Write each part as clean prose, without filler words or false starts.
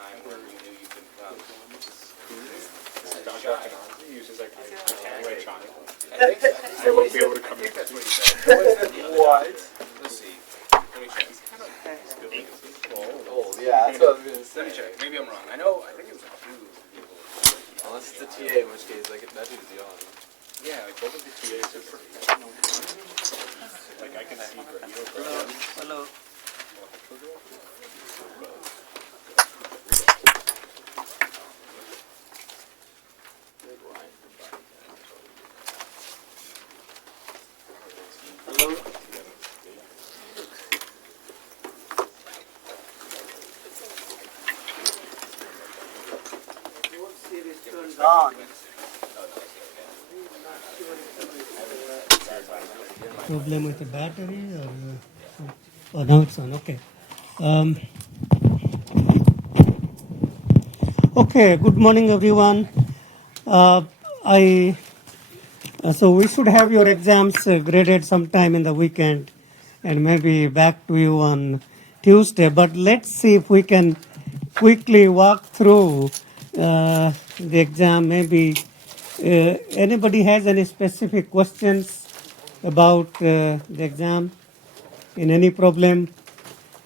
time where you knew you couldn't come? He uses like wait, John. I think so. I won't be able to come in. That's what he said. What? Let's see. Let me check. Oh, yeah, that's what I was gonna Let me say. check. Maybe I'm wrong. I know. I think it was 2 people. Unless it's a TA, in which case that dude's young. Yeah, like both of the TAs are Like I can see radio. Hello. On. Problem with the battery or now it's on. Okay. Okay. Good morning, everyone. So we should have your exams graded sometime in the weekend, and maybe back to you on Tuesday. But let's see if we can quickly walk through the exam. Maybe anybody has any specific questions about the exam? In any problem?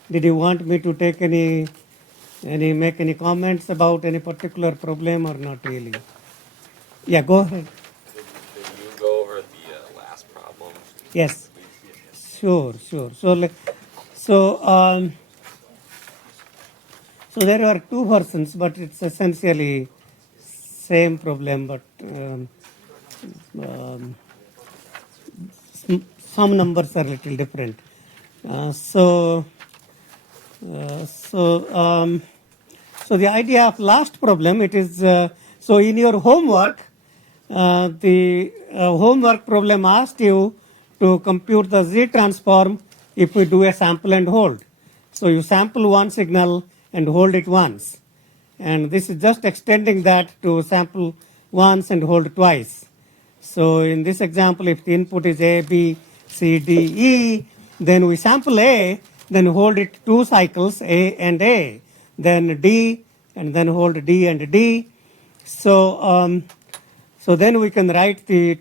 Did you want me to take make any comments about any particular problem or not really? Yeah, go ahead. Did you go over the last problem? Yes. Sure. So there are two versions, but it's essentially same problem, but some numbers are a little different. So the idea of last problem, it is so in your homework, the homework problem asked you to compute the Z transform if we do a sample and hold. So you sample one signal and hold it once. And this is just extending that to sample once and hold twice. So in this example, if the input is A, B, C, D, E, then we sample A, then hold it 2 cycles, A and A, then D, and then hold D and D. So then we can write the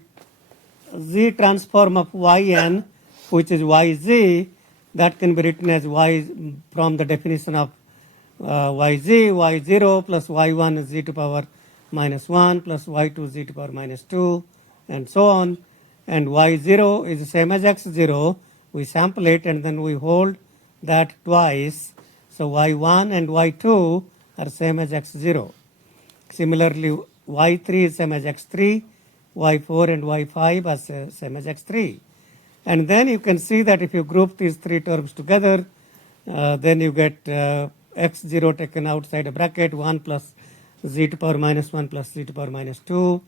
Z transform of Yn, which is Yz, that can be written as Y from the definition of Yz, Y0 plus Y1 is Z to power minus 1 plus Y2 Z to power minus 2, and so on. And Y0 is the same as X0. We sample it and then we hold that twice. So Y1 and Y2 are same as X0. Similarly, Y3 is same as X3, Y4 and Y5 are same as X3. And then you can see that if you group these 3 terms together, then you get X0 taken outside a bracket, 1 plus Z to power minus 1 plus Z to power minus 2.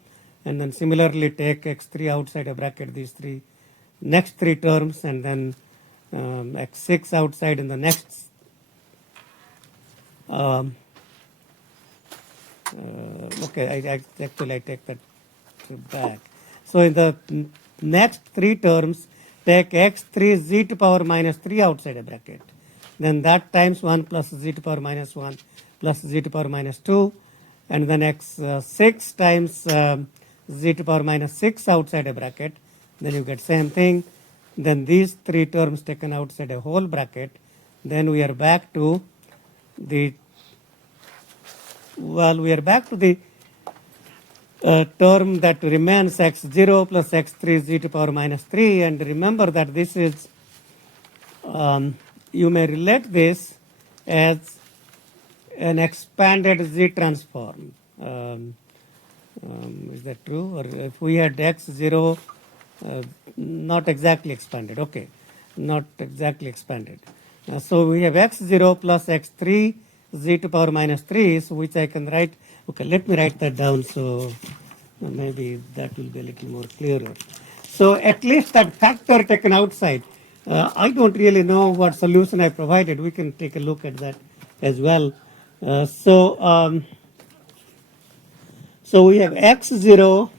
And then similarly take X3 outside a bracket, these next 3 terms, and then X6 outside in the next okay, I take that back. So in the next 3 terms, take X3 Z to power minus 3 outside a bracket. Then that times 1 plus Z to power minus 1 plus Z to power minus 2. And then X6 times Z to power minus 6 outside a bracket. Then you get same thing. Then these 3 terms taken outside a whole bracket. Then we are back to the term that remains X0 plus X3 Z to power minus 3. And remember that this is, you may relate this as an expanded Z transform. Is that true? Or if we had X0, not exactly expanded. Okay, not exactly expanded. So we have X0 plus X3 Z to power minus 3, so which I can write. Okay, let me write that down so maybe that will be a little more clearer. So at least that factor taken outside. I don't really know what solution I provided. We can take a look at that as well. So we have X0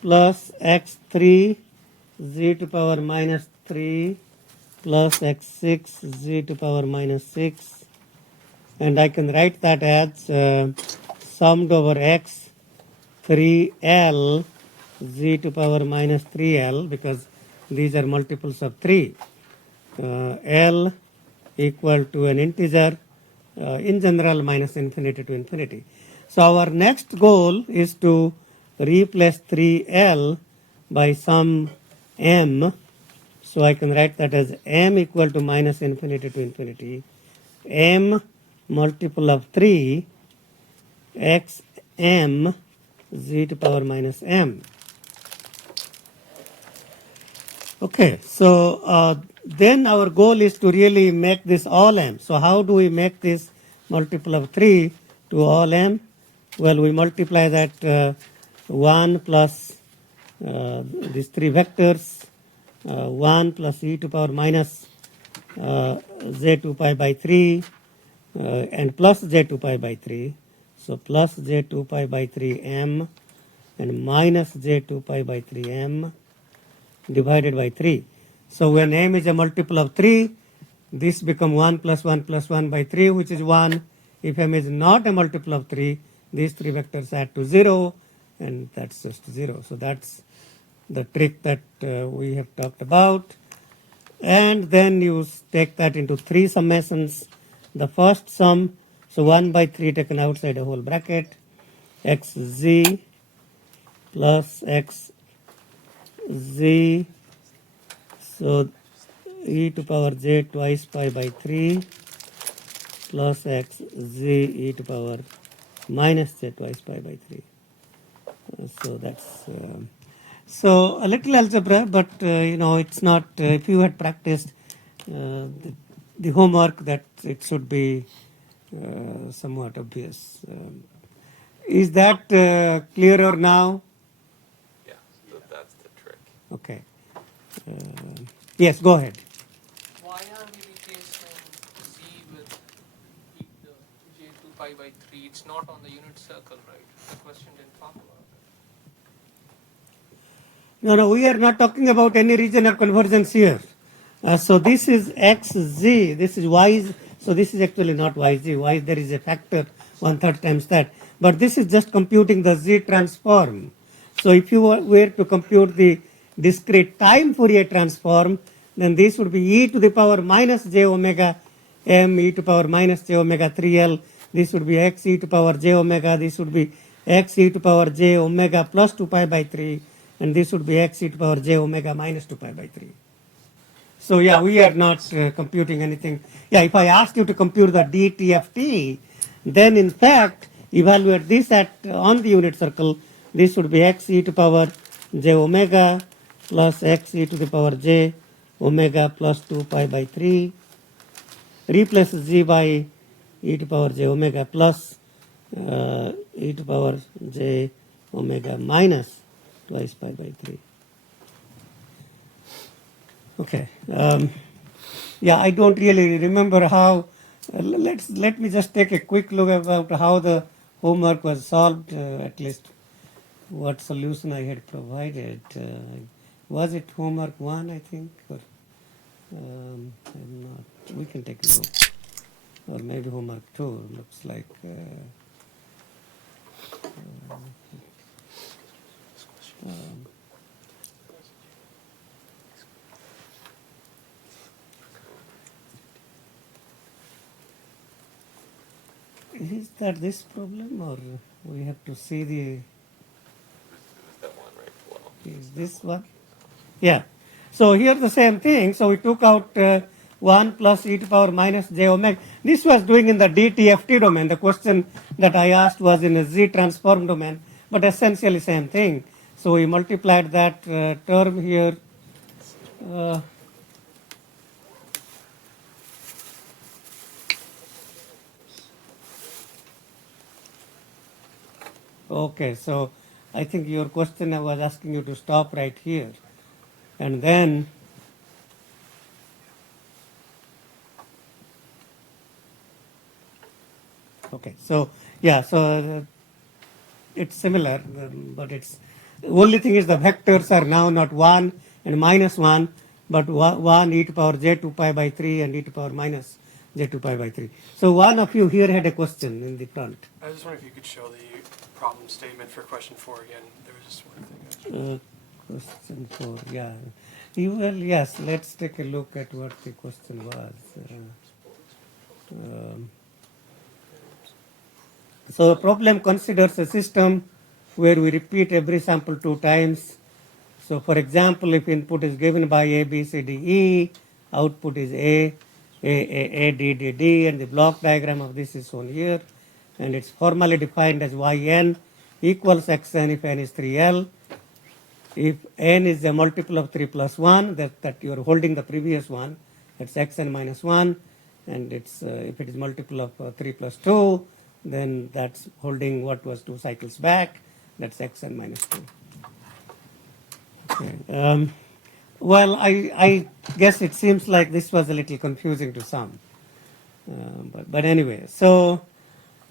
plus X3 Z to power minus 3 plus X6 Z to power minus 6 and I can write that as summed over x 3l z to power minus 3l, because these are multiples of 3. L equal to an integer, in general minus infinity to infinity. So our next goal is to replace 3l by some m. So I can write that as m equal to minus infinity to infinity, m multiple of 3 x m z to power minus m. Okay, so then our goal is to really make this all m. So how do we make this multiple of 3 to all m? Well, we multiply that 1 plus these 3 vectors, 1 plus e to power minus j2 pi by 3 and plus j2 pi by 3. So plus j2 pi by 3 m and minus j2 pi by 3 m divided by 3. So when m is a multiple of 3, this becomes 1 plus 1 plus 1 by 3, which is 1. If m is not a multiple of 3, these 3 vectors add to 0, and that's just 0. So that's the trick that we have talked about. And then you take that into 3 summations. The first sum, so 1 by 3 taken outside a whole bracket, xz plus xz, so e to power j twice pi by 3 plus xz e to power minus j twice pi by 3. So that's so a little algebra, but it's not. If you had practiced the homework, that it should be somewhat obvious. Is that clearer now? Yeah, so that's the trick. Okay. Yes, go ahead. Why are we replacing z with the j2 pi by 3? It's not on the unit circle, right? The question didn't talk about it. No, we are not talking about any region of convergence here. So this is xz, this is y, so this is actually not yz. Y, there is a factor 1/3 times that. But this is just computing the z transform. So if you were to compute the discrete time Fourier transform, then this would be e to the power minus j omega m e to power minus j omega 3l. This would be x e to power j omega. This would be x e to power j omega plus 2 pi by 3. And this would be x e to power j omega minus 2 pi by 3. So yeah, we are not computing anything. Yeah, if I asked you to compute the dTft, then in fact, evaluate this on the unit circle. This would be x e to power j omega plus x e to the power j omega plus 2 pi by 3. Replace z by e to power j omega plus e to power j omega minus twice pi by 3. Okay. Yeah, I don't really remember how. Let me just take a quick look about how the homework was solved. At least what solution I had provided. Was it homework 1? I think, or I'm not. We can take a look, or maybe homework 2. Looks like. Is that this problem, or we have to see the? Who's that one right below? Is this one? Yeah. So here the same thing. So we took out 1 plus e to power minus j omega. This was doing in the dTft domain. The question that I asked was in a z transform domain, but essentially same thing. So we multiplied that term here. Okay, so I think your question I was asking you to stop right here. And then okay, so yeah, so it's similar, but it's the only thing is the vectors are now not 1 and minus 1, but 1 e to power j 2 pi by 3 and e to power minus J2 pi by 3. So one of you here had a question in the front. I was just wondering if you could show the problem statement for question 4 again. There was just one thing. Question 4, yeah. Yes, let's take a look at what the question was. So the problem considers a system where we repeat every sample 2 times. So for example, if input is given by A, B, C, D, E, output is A, D, D, D, and the block diagram of this is shown here. And it's formally defined as Yn equals Xn if n is 3L. If n is a multiple of 3 plus 1, that you are holding the previous one, that's Xn minus 1. And it's if it is multiple of 3 plus 2, then that's holding what was 2 cycles back, that's Xn minus 2. Okay. Well, I guess it seems like this was a little confusing to some. But anyway, so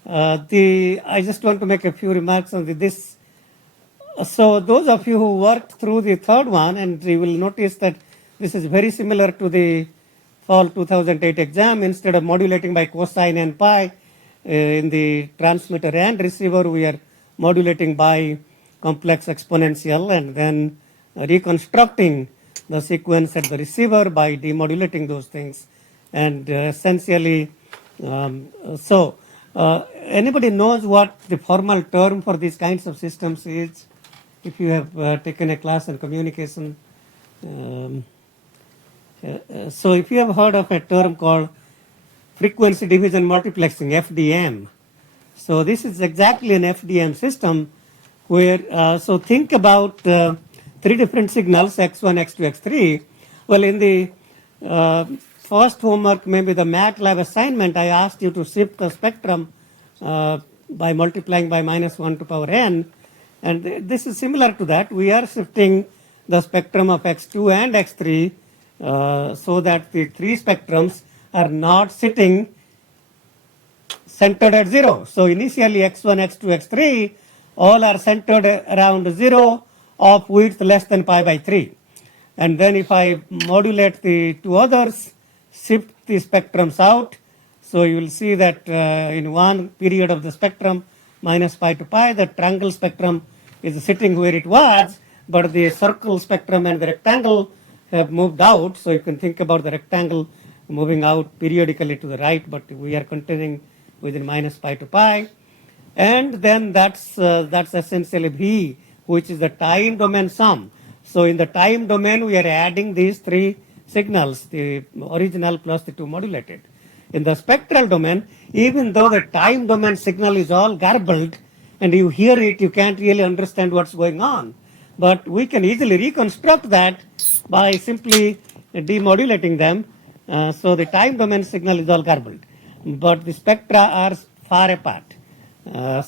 I just want to make a few remarks on this. So those of you who worked through the third one, and you will notice that this is very similar to the fall 2008 exam. Instead of modulating by cosine and pi in the transmitter and receiver, we are modulating by complex exponential and then reconstructing the sequence at the receiver by demodulating those things. And essentially, anybody knows what the formal term for these kinds of systems is? If you have taken a class on communication. So if you have heard of a term called frequency division multiplexing, FDM. So this is exactly an FDM system where, so think about 3 different signals, X1, X2, X3. Well, in the first homework, maybe the MATLAB assignment, I asked you to shift the spectrum by multiplying by minus 1 to power n. And this is similar to that. We are shifting the spectrum of X2 and X3 so that the 3 spectrums are not sitting centered at 0. So initially X1, X2, X3 all are centered around 0 of width less than pi by 3. And then if I modulate the 2 others, shift the spectrums out, so you will see that in one period of the spectrum, minus pi to pi, the triangle spectrum is sitting where it was, but the circle spectrum and the rectangle have moved out. So you can think about the rectangle moving out periodically to the right, but we are continuing within minus pi to pi. And then that's essentially V, which is the time domain sum. So in the time domain, we are adding these 3 signals, the original plus the 2 modulated. In the spectral domain, even though the time domain signal is all garbled and you hear it, you can't really understand what's going on. But we can easily reconstruct that by simply demodulating them. So the time domain signal is all garbled, but the spectra are far apart.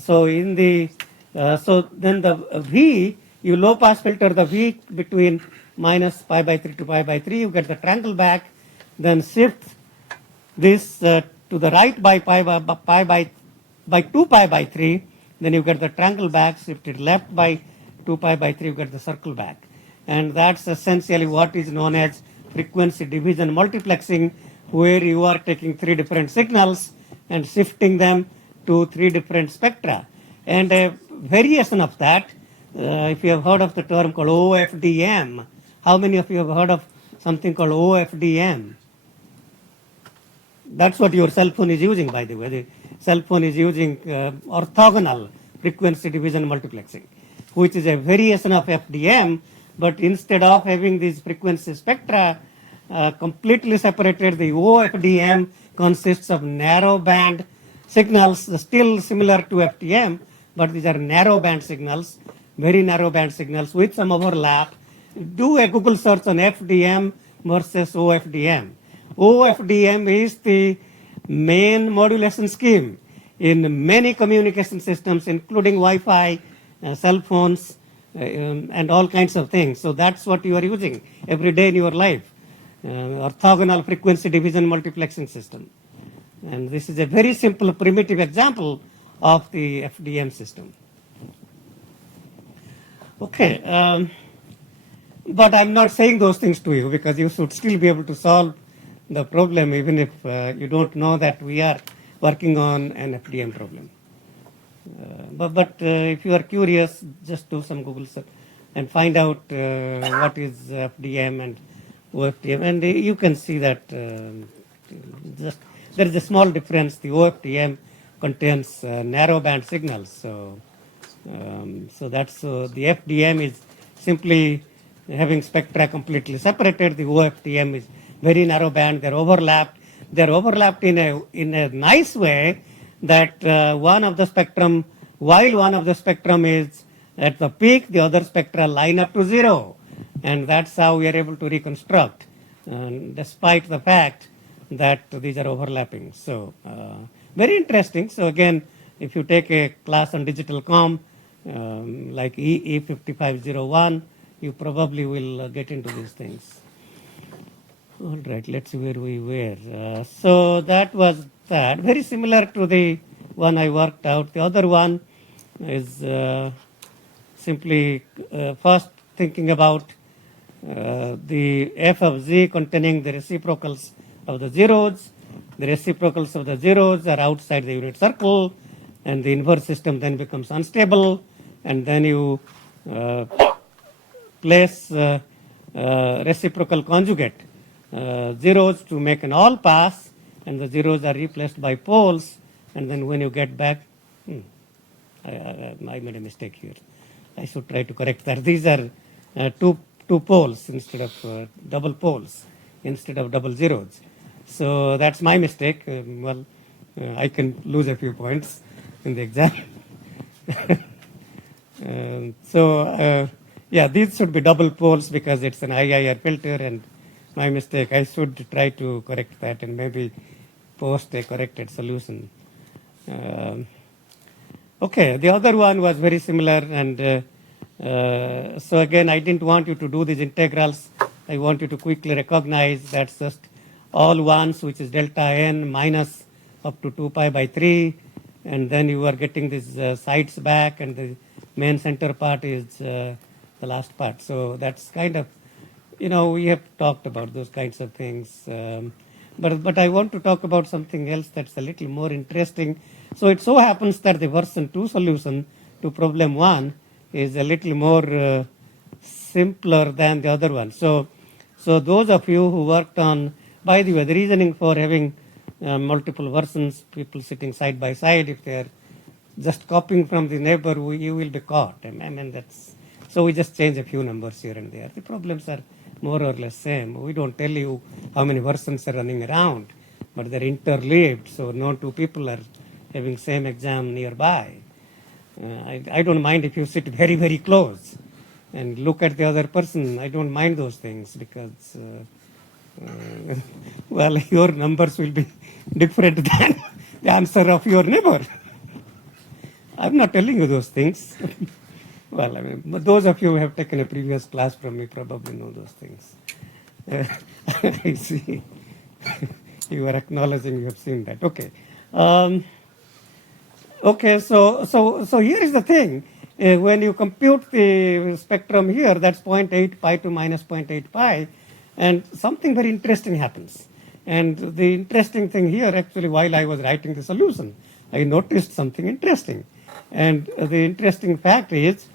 So then the V, you low pass filter the V between minus pi by 3 to pi by 3, you get the triangle back, then shift this to the right by 2 pi by 3, then you get the triangle back, shifted left by 2 pi by 3, you get the circle back. And that's essentially what is known as frequency division multiplexing, where you are taking 3 different signals and shifting them to 3 different spectra. And a variation of that, if you have heard of the term called OFDM, how many of you have heard of something called OFDM? That's what your cell phone is using, by the way. The cell phone is using orthogonal frequency division multiplexing, which is a variation of FDM, but instead of having these frequency spectra completely separated, the OFDM consists of narrow band signals, still similar to FDM, but these are narrow band signals, very narrow band signals with some overlap. Do a Google search on FDM versus OFDM. OFDM is the main modulation scheme in many communication systems, including Wi-Fi, cell phones, and all kinds of things. So that's what you are using every day in your life, orthogonal frequency division multiplexing system. And this is a very simple primitive example of the FDM system. Okay, but I'm not saying those things to you because you should still be able to solve the problem, even if you don't know that we are working on an FDM problem. But if you are curious, just do some Google search and find out what is FDM and OFDM, and you can see that just there is a small difference. The OFDM contains narrow band signals, so that's the FDM is simply having spectra completely separated. The OFDM is very narrow band. They're overlapped. They're overlapped in a nice way that one of the spectrum, while one of the spectrum is at the peak, the other spectra line up to zero, and that's how we are able to reconstruct, despite the fact that these are overlapping. So very interesting. So again, if you take a class on digital comm like EE5501, you probably will get into these things. All right, let's see where we were. So that was that. Very similar to the one I worked out. The other one is simply first thinking about the f of z containing the reciprocals of the zeros. The reciprocals of the zeros are outside the unit circle, and the inverse system then becomes unstable, and then you place reciprocal conjugate zeros to make an all pass, and the zeros are replaced by poles, and then when you get back, I made a mistake here. I should try to correct that. These are two poles instead of double poles instead of double zeros. So that's my mistake. I can lose a few points in the exam. Yeah, these should be double poles because it's an IIR filter, and my mistake. I should try to correct that and maybe post a corrected solution. Okay, the other one was very similar, and so again, I didn't want you to do these integrals. I want you to quickly recognize that's just all ones, which is delta n minus up to 2 pi by 3, and then you are getting these sides back, and the main center part is the last part. So that's kind of, we have talked about those kinds of things. But I want to talk about something else that's a little more interesting. So it so happens that the version 2 solution to problem 1 is a little more simpler than the other one. So those of you who worked on, by the way, the reasoning for having multiple versions, people sitting side by side, if they are just copying from the neighbor, you will be caught. I mean, so we just change a few numbers here and there. The problems are more or less same. We don't tell you how many versions are running around, but they're interleaved, so no two people are having same exam nearby. I don't mind if you sit very, very close and look at the other person. I don't mind those things because, well, your numbers will be different than the answer of your neighbor. I'm not telling you those things. Well, I mean, those of you who have taken a previous class from me probably know those things. I see. You are acknowledging you have seen that. Okay. Okay, so here is the thing. When you compute the spectrum here, that's 0.8 pi to minus 0.8 pi, and something very interesting happens. And the interesting thing here, actually, while I was writing the solution, I noticed something interesting. And the interesting fact is,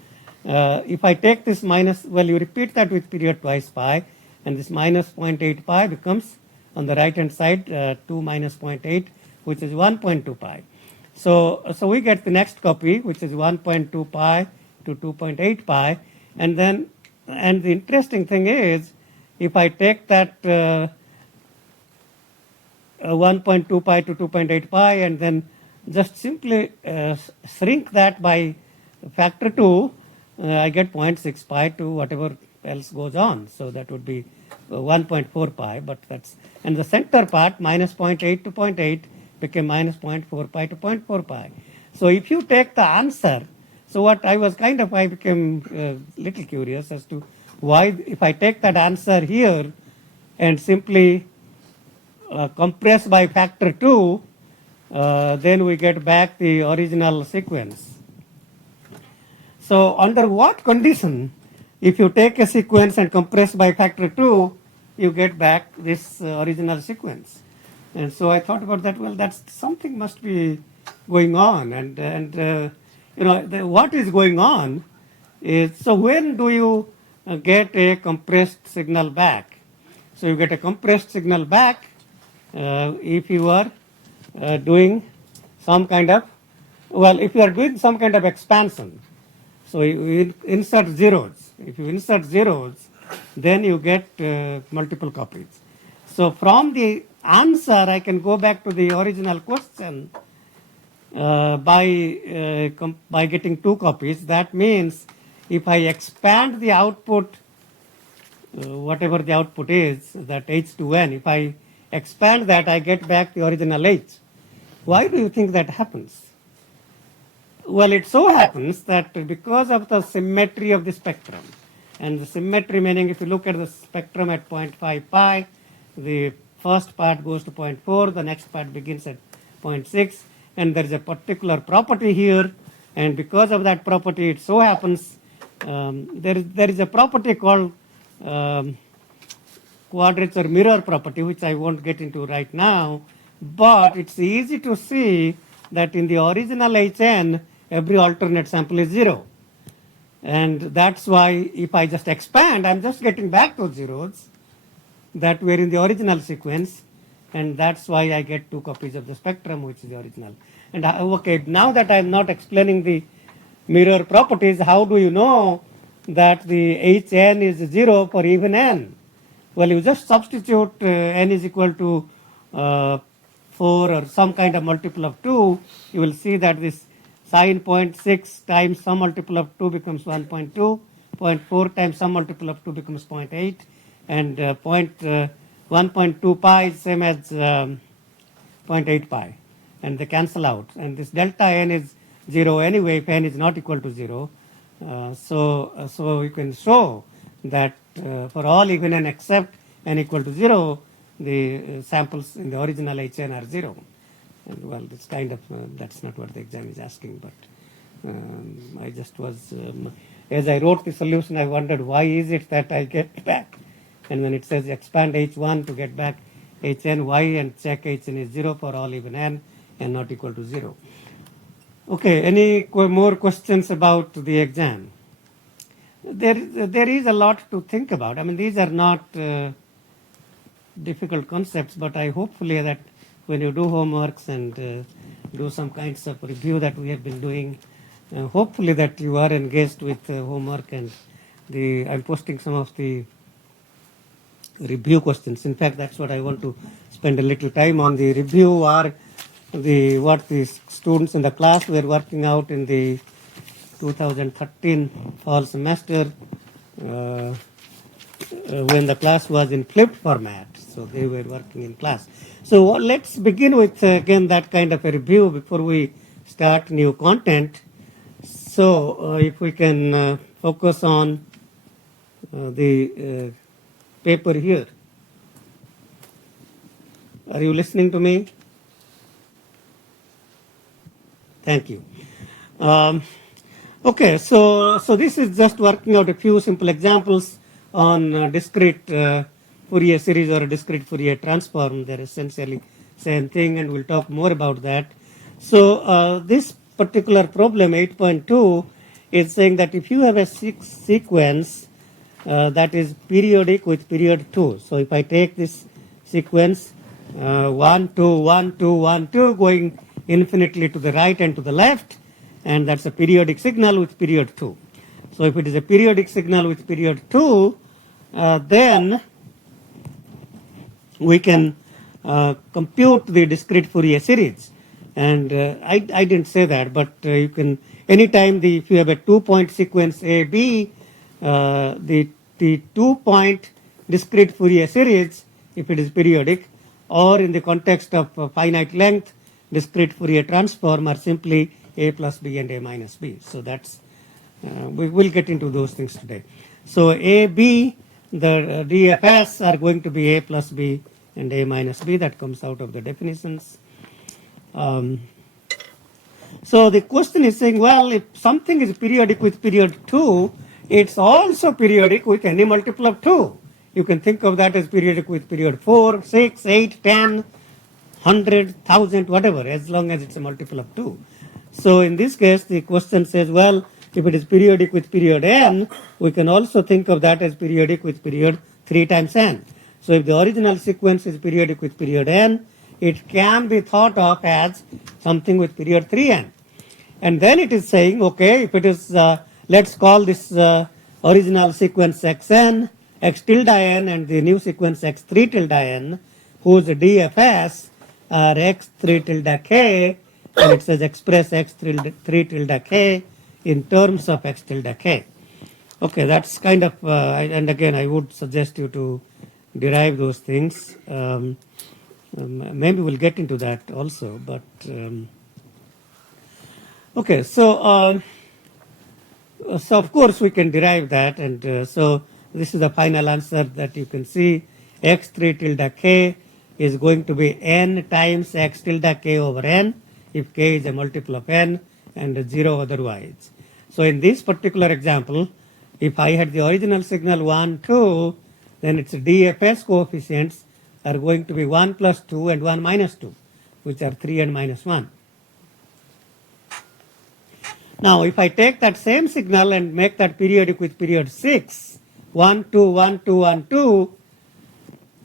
if I take this minus, well, you repeat that with period twice pi, and this minus 0.8 pi becomes, on the right-hand side, 2 minus 0.8, which is 1.2 pi. So we get the next copy, which is 1.2 pi to 2.8 pi, and the interesting thing is, if I take that 1.2 pi to 2.8 pi, and then just simply shrink that by factor 2, I get 0.6 pi to whatever else goes on. So that would be 1.4 pi, but that's, and the center part, minus 0.8 to 0.8, became minus 0.4 pi to 0.4 pi. So if you take the answer, so what I became a little curious as to why, if I take that answer here and simply compress by factor 2, then we get back the original sequence. So under what condition, if you take a sequence and compress by factor 2, you get back this original sequence. And so I thought about that. Well, that's something must be going on, and what is going on is, so when do you get a compressed signal back? So you get a compressed signal back if you are doing some kind of, if you are doing some kind of expansion. So you insert zeros. If you insert zeros, then you get multiple copies. So from the answer, I can go back to the original question by getting 2 copies. That means if I expand the output, whatever the output is, that H to N, if I expand that, I get back the original H. Why do you think that happens? Well, it so happens that because of the symmetry of the spectrum, and the symmetry meaning if you look at the spectrum at 0.5 pi, the first part goes to 0.4, the next part begins at 0.6, and there is a particular property here, and because of that property, it so happens there is a property called quadrature mirror property, which I won't get into right now, but it's easy to see that in the original Hn, every alternate sample is 0. And that's why if I just expand, I'm just getting back those zeros that were in the original sequence, and that's why I get 2 copies of the spectrum, which is the original. And okay, now that I'm not explaining the mirror properties, how do you know that the Hn is 0 for even n? Well, you just substitute n is equal to 4 or some kind of multiple of 2, you will see that this sine 0.6 times some multiple of 2 becomes 1.2, 0.4 times some multiple of 2 becomes 0.8, and 1.2 pi is same as 0.8 pi, and they cancel out. And this delta n is 0 anyway if n is not equal to 0. So you can show that for all even n except n equal to 0, the samples in the original Hn are 0. And well, it's kind of, that's not what the exam is asking, but I just was, as I wrote the solution, I wondered why is it that I get back, and when it says expand H1 to get back Hn, y, and check Hn is 0 for all even n and not equal to 0. Okay, any more questions about the exam? There is a lot to think about. I mean, these are not difficult concepts, but I hopefully that when you do homeworks and do some kinds of review that we have been doing, hopefully that you are engaged with homework, and I'm posting some of the review questions. In fact, that's what I want to spend a little time on. The review or what the students in the class were working out in the 2013 fall semester when the class was in flipped format. So they were working in class. So let's begin with again that kind of a review before we start new content. So if we can focus on the paper here. Are you listening to me? Thank you. Okay, so this is just working out a few simple examples on discrete Fourier series or a discrete Fourier transform. They're essentially same thing, and we'll talk more about that. So this particular problem, 8.2, is saying that if you have a sequence that is periodic with period 2. So if I take this sequence 1, 2, 1, 2, 1, 2 going infinitely to the right and to the left, and that's a periodic signal with period 2. So if it is a periodic signal with period 2, then we can compute the discrete Fourier series. And I didn't say that, but you can, anytime if you have a 2-point sequence A, B, the 2-point discrete Fourier series, if it is periodic, or in the context of finite length, discrete Fourier transform are simply A plus B and A minus B. So that's, we will get into those things today. So A, B, the DFS are going to be A plus B and A minus B. That comes out of the definitions. So the question is saying, well, if something is periodic with period 2, it's also periodic with any multiple of 2. you can think of that as periodic with period 4, 6, 8, 10, 100, 1000, whatever, as long as it's a multiple of 2. So in this case, the question says, well, if it is periodic with period n, we can also think of that as periodic with period 3 times n. So if the original sequence is periodic with period n, it can be thought of as something with period 3n. And then it is saying, okay, if it is, let's call this original sequence xn, x tilde n, and the new sequence x3 tilde n, whose DFS are x3 tilde k, and it says express x3 tilde k in terms of x tilde k. Okay, that's kind of, and again, I would suggest you to derive those things. Maybe we'll get into that also, but okay, so of course we can derive that, and so this is the final answer that you can see. X3 tilde k is going to be n times x tilde k over n, if k is a multiple of n and 0 otherwise. So in this particular example, if I had the original signal 1, 2, then its DFS coefficients are going to be 1 plus 2 and 1 minus 2, which are 3 and minus 1. Now, if I take that same signal and make that periodic with period 6, 1, 2, 1, 2, 1, 2,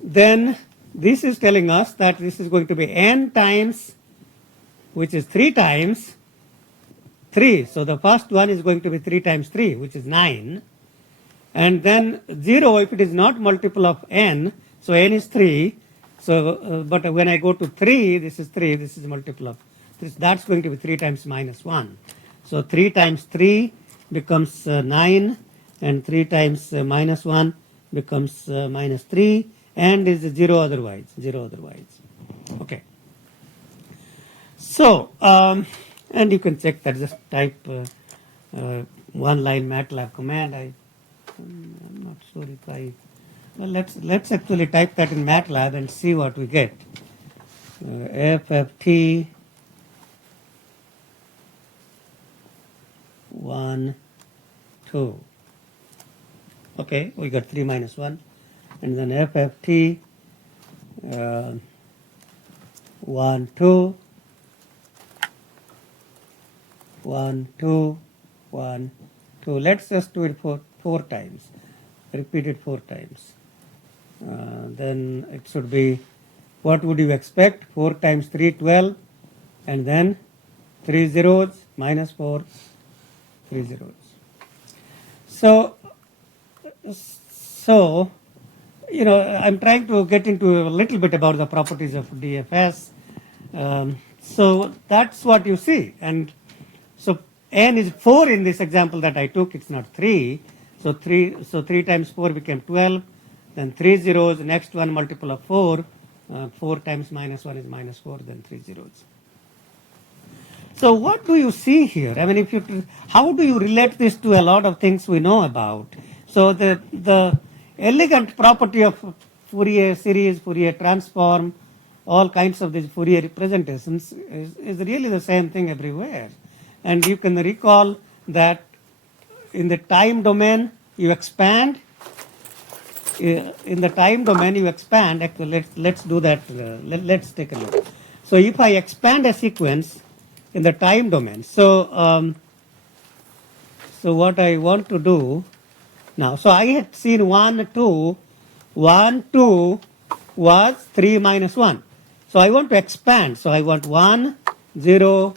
then this is telling us that this is going to be n times, which is 3 times 3. So the first one is going to be 3 times 3, which is 9. And then 0, if it is not multiple of n, so n is 3. So, but when I go to 3, this is 3, this is multiple of 3. That's going to be 3 times minus 1. So 3 times 3 becomes 9, and 3 times minus 1 becomes minus 3, and is 0 otherwise, 0 otherwise. Okay. So, and you can check that, just type one line MATLAB command. I'm not sure if I, well, let's actually type that in MATLAB and see what we get. FFT 1, 2. Okay, we got 3 minus 1. And then FFT 1, 2. 1, 2, 1, 2. Let's just do it for 4 times. Repeat it 4 times. Then it should be, what would you expect? 4 times 3, 12. And then 3 zeros, minus 4, 3 zeros. So, you know, I'm trying to get into a little bit about the properties of DFS. So that's what you see. And so n is 4 in this example that I took, it's not 3. So 3 times 4 became 12. Then 3 zeros, next one multiple of 4. 4 times minus 1 is minus 4, then 3 zeros. So what do you see here? I mean, how do you relate this to a lot of things we know about? So the elegant property of Fourier series, Fourier transform, all kinds of these Fourier representations is really the same thing everywhere. And you can recall that in the time domain you expand. In the time domain you expand. Actually, let's do that. Let's take a look. So if I expand a sequence in the time domain, so what I want to do now, so I had seen 1, 2. 1, 2 was 3 minus 1. So I want to expand. So I want 1, 0,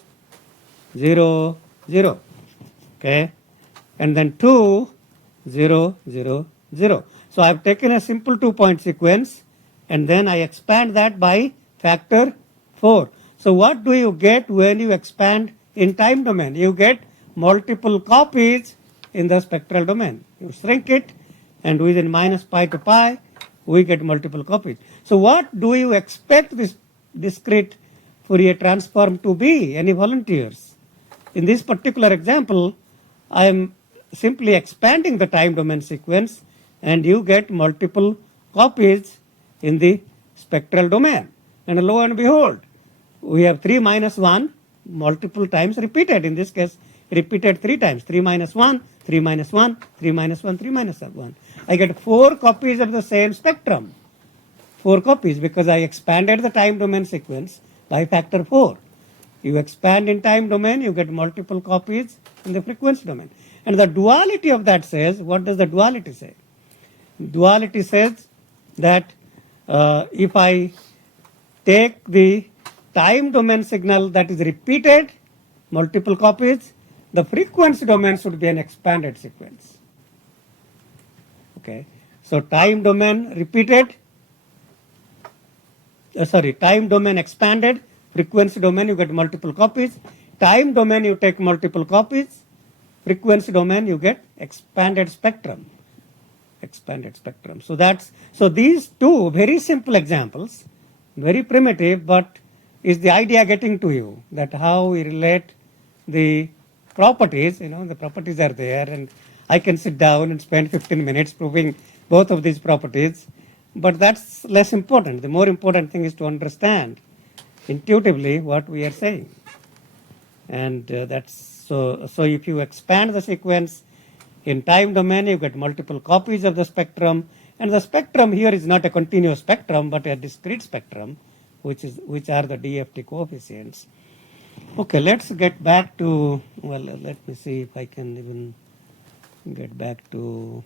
0, 0. Okay. And then 2, 0, 0, 0. So I've taken a simple 2-point sequence and then I expand that by factor 4. So what do you get when you expand in time domain? You get multiple copies in the spectral domain. You shrink it, and within minus pi to pi, we get multiple copies. So what do you expect this discrete Fourier transform to be? Any volunteers? In this particular example, I am simply expanding the time domain sequence, and you get multiple copies in the spectral domain. And lo and behold, we have 3 minus 1 multiple times repeated. In this case, repeated 3 times. 3 minus 1, 3 minus 1, 3 minus 1, 3 minus 1. I get 4 copies of the same spectrum. 4 copies because I expanded the time domain sequence by factor 4. You expand in time domain, you get multiple copies in the frequency domain. And the duality of that says, what does the duality say? Duality says that if I take the time domain signal that is repeated, multiple copies, the frequency domain should be an expanded sequence. Okay, so time domain repeated, time domain expanded, frequency domain you get multiple copies, time domain you take multiple copies, frequency domain you get expanded spectrum. So these two very simple examples, very primitive, but is the idea getting to you that how we relate the properties, the properties are there, and I can sit down and spend 15 minutes proving both of these properties, but that's less important. The more important thing is to understand intuitively what we are saying. And so if you expand the sequence in time domain, you get multiple copies of the spectrum, and the spectrum here is not a continuous spectrum but a discrete spectrum, which are the DFT coefficients. Okay, let's get back to, let me see if I can even get back to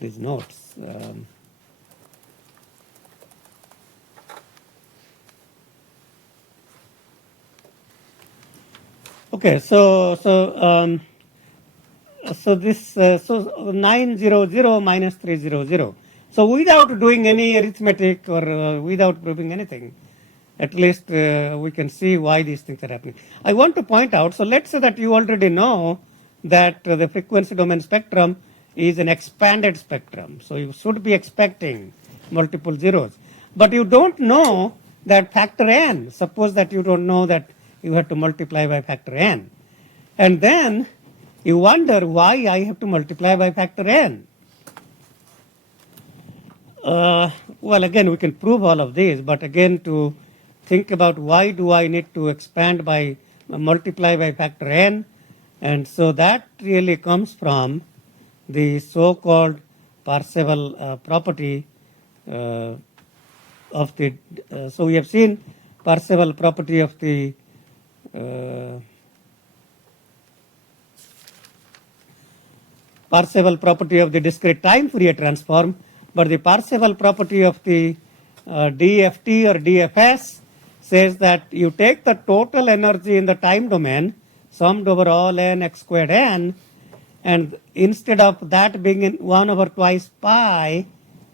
these notes. Okay, so this 900 minus 300. So without doing any arithmetic or without proving anything, at least we can see why these things are happening. I want to point out, so let's say that you already know that the frequency domain spectrum is an expanded spectrum. So you should be expecting multiple zeros. But you don't know that factor n. Suppose that you don't know that you have to multiply by factor n. And then you wonder why I have to multiply by factor n. Again, we can prove all of these, but again, to think about why do I need to expand by multiply by factor n, and so that really comes from the so-called Parseval property of the. So we have seen Parseval property of the Parseval property of the discrete time Fourier transform, but the Parseval property of the DFT or DFS says that you take the total energy in the time domain summed over all n x squared n, and instead of that being in 1 over twice pi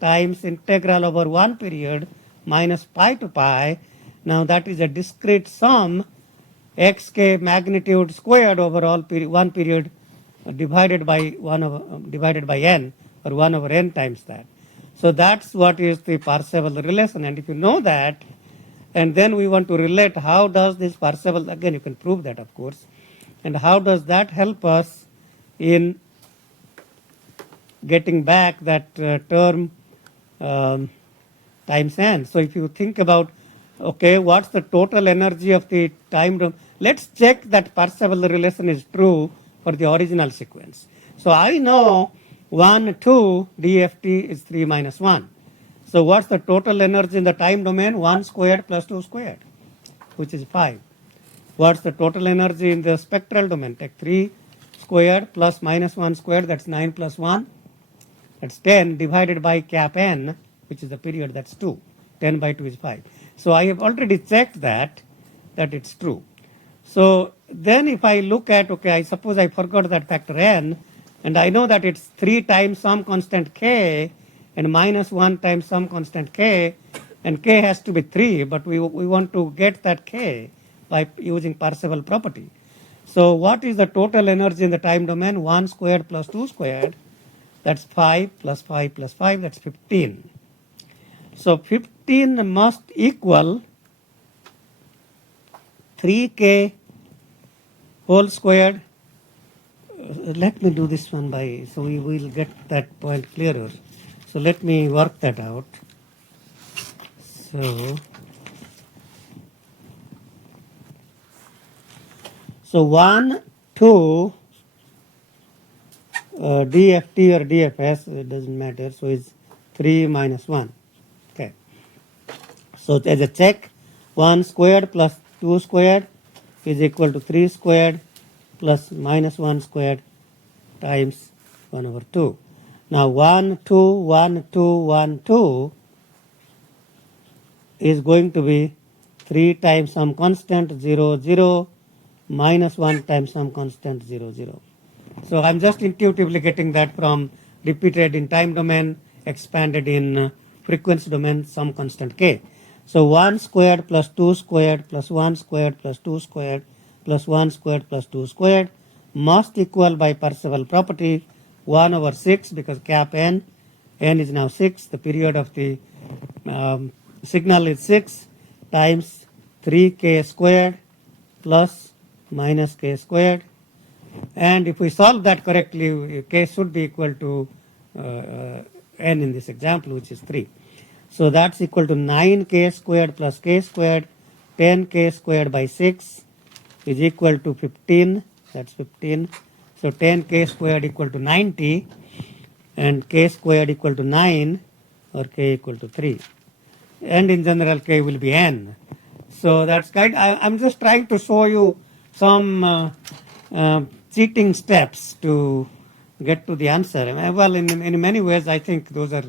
times integral over 1 period minus pi to pi, now that is a discrete sum xk magnitude squared over all one period divided by n, or 1 over n times that. So that's what is the Parseval relation, and if you know that, and then we want to relate how does this Parseval, again you can prove that of course, and how does that help us in getting back that term times n. So if you think about, okay, what's the total energy of the time domain? Let's check that Parseval relation is true for the original sequence. So I know 1, 2, DFT is 3 minus 1. So what's the total energy in the time domain? 1 squared plus 2 squared, which is 5. What's the total energy in the spectral domain? Take 3 squared plus minus 1 squared, that's 9 plus 1. That's 10 divided by cap n, which is the period, that's 2. 10 by 2 is 5. So I have already checked that it's true. So then if I look at, okay, I suppose I forgot that factor n, and I know that it's 3 times some constant k and minus 1 times some constant k, and k has to be 3, but we want to get that k by using Parseval property. So what is the total energy in the time domain? 1 squared plus 2 squared, that's 5 plus 5 plus 5, that's 15. So 15 must equal 3k whole squared. Let me do this one by, so we will get that point clearer. So let me work that out. So So 1, 2, DFT or DFS, it doesn't matter. So it's 3 minus 1. Okay. So as a check, 1 squared plus 2 squared is equal to 3 squared plus minus 1 squared times 1 over 2. Now 1, 2, 1, 2, 1, 2 is going to be 3 times some constant 0, 0 minus 1 times some constant 0, 0. So I'm just intuitively getting that from repeated in time domain, expanded in frequency domain, some constant k. So 1 squared plus 2 squared plus 1 squared plus 2 squared plus 1 squared plus 2 squared must equal by Parseval property 1 over 6 because cap n is now 6. The period of the signal is 6 times 3k squared plus minus k squared. And if we solve that correctly, k should be equal to n in this example, which is 3. So that's equal to 9k squared plus k squared, 10k squared by 6 is equal to 15. That's 15. So 10k squared equal to 90 and k squared equal to 9 or k equal to 3. And in general, k will be n. So that's kind. I'm just trying to show you some cheating steps to get to the answer. Well, in many ways, I think those are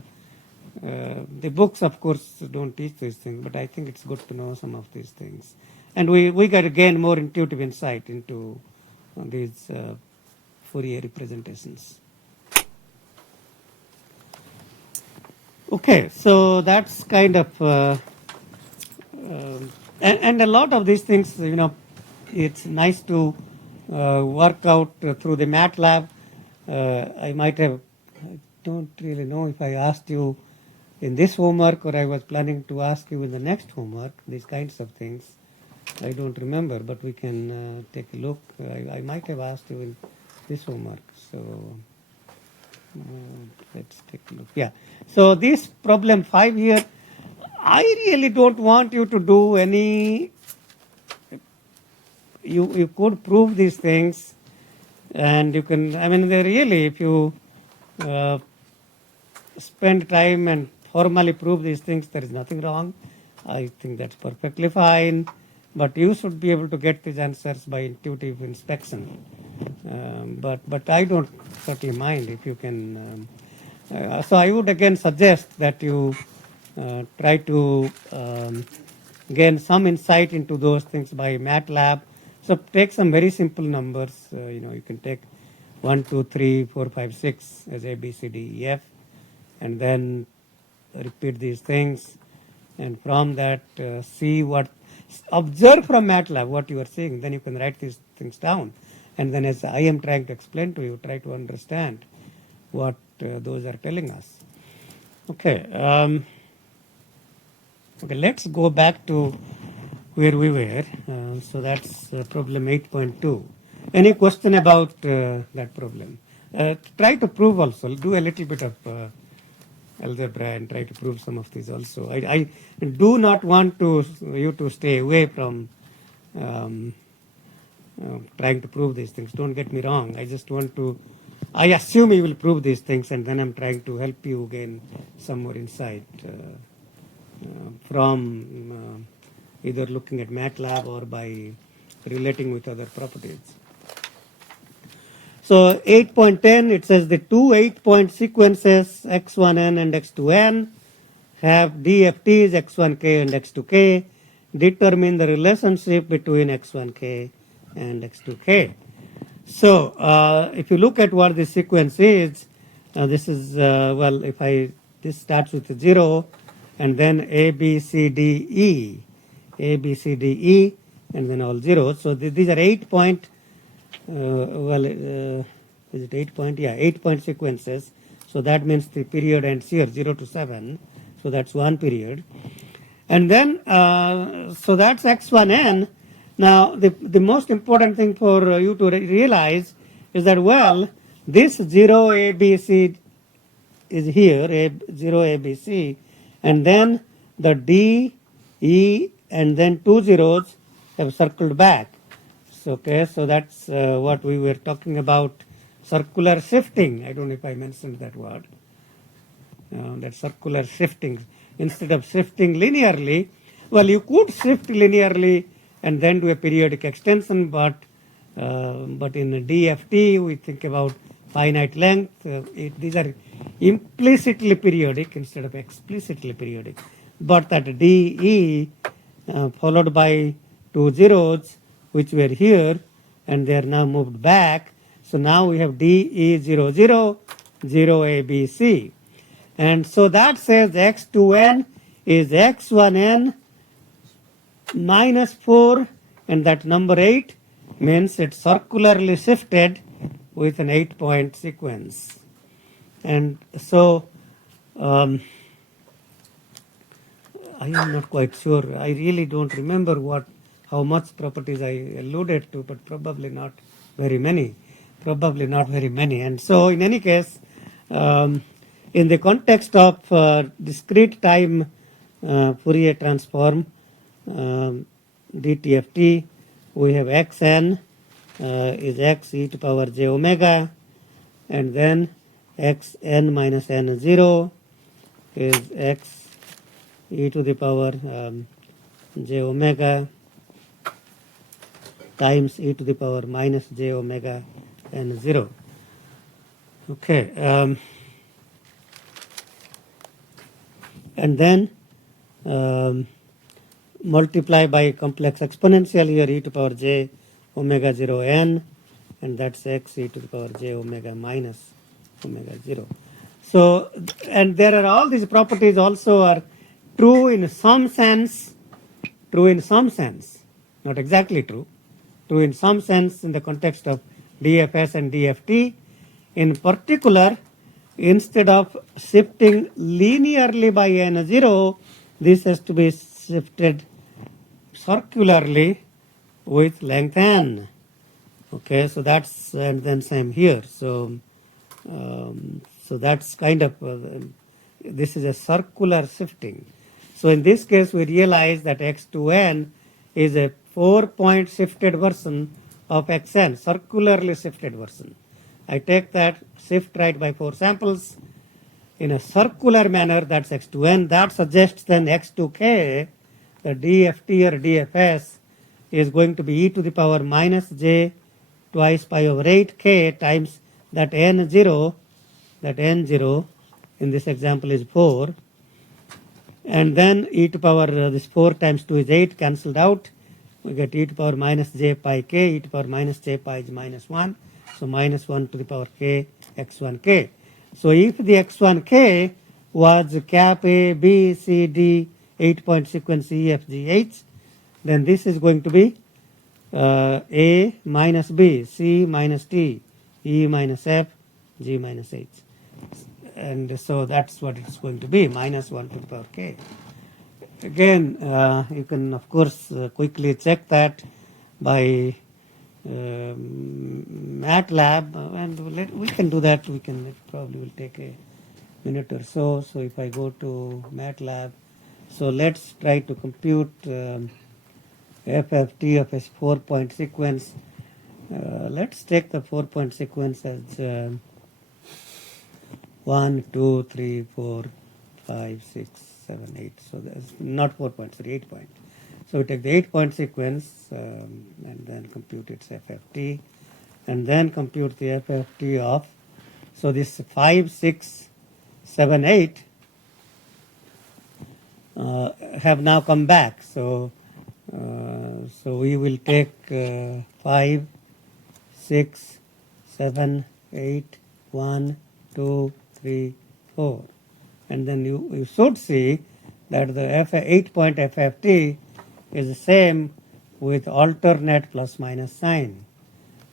the books, of course, don't teach these things, but I think it's good to know some of these things. And we got to gain more intuitive insight into these Fourier representations. Okay, so that's kind of, and a lot of these things, it's nice to work out through the MATLAB. I don't really know if I asked you in this homework or I was planning to ask you in the next homework, these kinds of things. I don't remember, but we can take a look. I might have asked you in this homework. So let's take a look. Yeah. So this problem 5 here, I really don't want you to do any. You could prove these things, and you can. I mean, they really, if you spend time and formally prove these things, there is nothing wrong. I think that's perfectly fine. But you should be able to get these answers by intuitive inspection. But I don't certainly mind if you can. So I would again suggest that you try to gain some insight into those things by MATLAB. So take some very simple numbers. You can take 1, 2, 3, 4, 5, 6 as A, B, C, D, E, F, and then repeat these things. And from that, observe from MATLAB what you are seeing. Then you can write these things down. And then as I am trying to explain to you, try to understand what those are telling us. Okay. Okay, let's go back to where we were. So that's problem 8.2. Any question about that problem? Try to prove also. Do a little bit of algebra and try to prove some of these also. I do not want you to stay away from trying to prove these things. Don't get me wrong. I just want to. I assume you will prove these things, and then I'm trying to help you gain some more insight from either looking at MATLAB or by relating with other properties. So 8.10, it says the two 8-point sequences x1n and x2n have DFTs x1k and x2k. Determine the relationship between x1k and x2k. So if you look at what this sequence is, this is, this starts with 0 and then A, B, C, D, E. A, B, C, D, E, and then all zeros. So these are 8-point, is it 8-point? Yeah, 8-point sequences. So that means the period ends here, 0 to 7. So that's one period. And then, so that's x1n. Now, the most important thing for you to realize is that, well, this 0 ABC is here, 0 ABC, and then the D, E, and then 2 zeros have circled back. this. Okay, so that's what we were talking about, circular shifting. I don't know if I mentioned that word. That circular shifting. Instead of shifting linearly, well, you could shift linearly and then do a periodic extension, but in DFT we think about finite length. These are implicitly periodic instead of explicitly periodic. But that DE followed by two zeros, which were here, and they are now moved back. So now we have DE00, 0ABC. And so that says x2n is x1n minus 4, and that number 8 means it's circularly shifted with an 8-point sequence. And so I am not quite sure. I really don't remember how much properties I alluded to, but probably not very many. Probably not very many. And so in any case, in the context of discrete time Fourier transform, DTFT, we have xn is x e to power j omega, and then xn minus n0 is x e to the power j omega times e to the power minus j omega n0. Okay. And then multiply by complex exponential here e to power j omega 0 n, and that's x e to the power j omega minus omega 0. So, and there are all these properties also are true in some sense, not exactly true in some sense in the context of DFS and DFT. In particular, instead of shifting linearly by n0, this has to be shifted circularly with length n. Okay, so that's, and then same here. So that's kind of, this is a circular shifting. So in this case, we realize that x2n is a 4-point shifted version of xn, circularly shifted version. I take that, shift right by 4 samples in a circular manner, that's x2n. That suggests then x2k, the DFT or DFS, is going to be e to the power minus j twice pi over 8k times that n0, in this example is 4. And then e to power, this 4 times 2 is 8, cancelled out. We get e to power minus j pi k, e to power minus j pi is minus 1. So minus 1 to the power k x1k. So if the x1k was cap A, B, C, D, 8-point sequence E, F, G, H, then this is going to be A minus B, C minus D, E minus F, G minus H. And so that's what it's going to be, minus 1 to the power k. Again, you can of course quickly check that by MATLAB, and we can do that. It probably will take a minute or so. So if I go to MATLAB, so let's try to compute FFT of a 4-point sequence. Let's take the 4-point sequence as 1, 2, 3, 4, 5, 6, 7, 8. So that's not 4 points, 8 points. So we take the 8-point sequence and then compute its FFT, and then compute the FFT of, so this 5, 6, 7, 8 have now come back. So we will take 5, 6, 7, 8, 1, 2, 3, 4. And then you should see that the 8-point FFT is the same with alternate plus minus sign.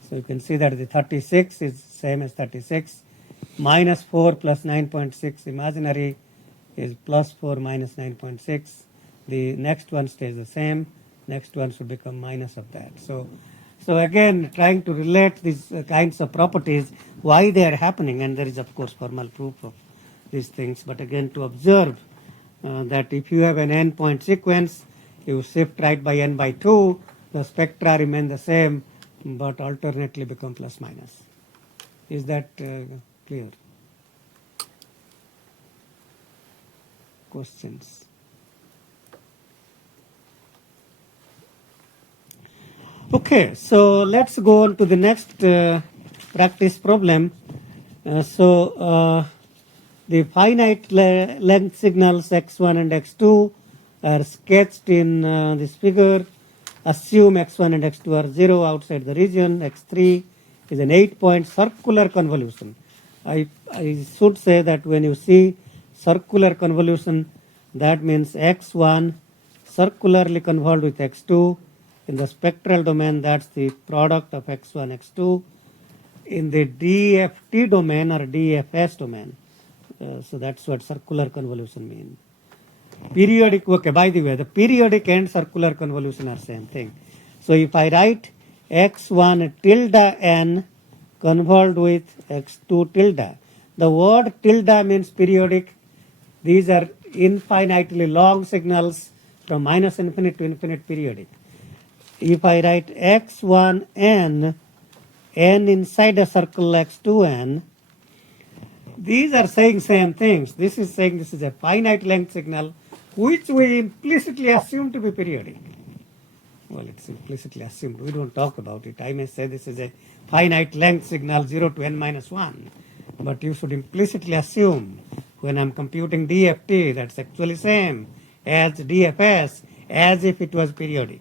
So you can see that the 36 is same as 36. Minus 4 plus 9.6 imaginary is plus 4 minus 9.6. The next one stays the same. Next one should become minus of that. So again, trying to relate these kinds of properties, why they are happening, and there is of course formal proof of these things, but again to observe that if you have an n-point sequence, you shift right by n by 2, the spectra remain the same but alternately become plus minus. Is that clear? Questions? Okay, so let's go on to the next practice problem. The finite length signals x1 and x2 are sketched in this figure. Assume x1 and x2 are 0 outside the region. X3 is an 8-point circular convolution. I should say that when you see circular convolution, that means x1 circularly convolved with x2. In the spectral domain, that's the product of x1, x2. In the DFT domain or DFS domain, so that's what circular convolution means. Periodic, okay, by the way, the periodic and circular convolution are same thing. So if I write x1 tilde n convolved with x2 tilde, the word tilde means periodic. These are infinitely long signals from minus infinite to infinite periodic. If I write x1 n, n inside a circle x2n, these are saying same things. This is saying this is a finite length signal which we implicitly assume to be periodic. Well, it's implicitly assumed. We don't talk about it. I may say this is a finite length signal 0 to n minus 1. But you should implicitly assume when I'm computing DFT that's actually same as DFS as if it was periodic.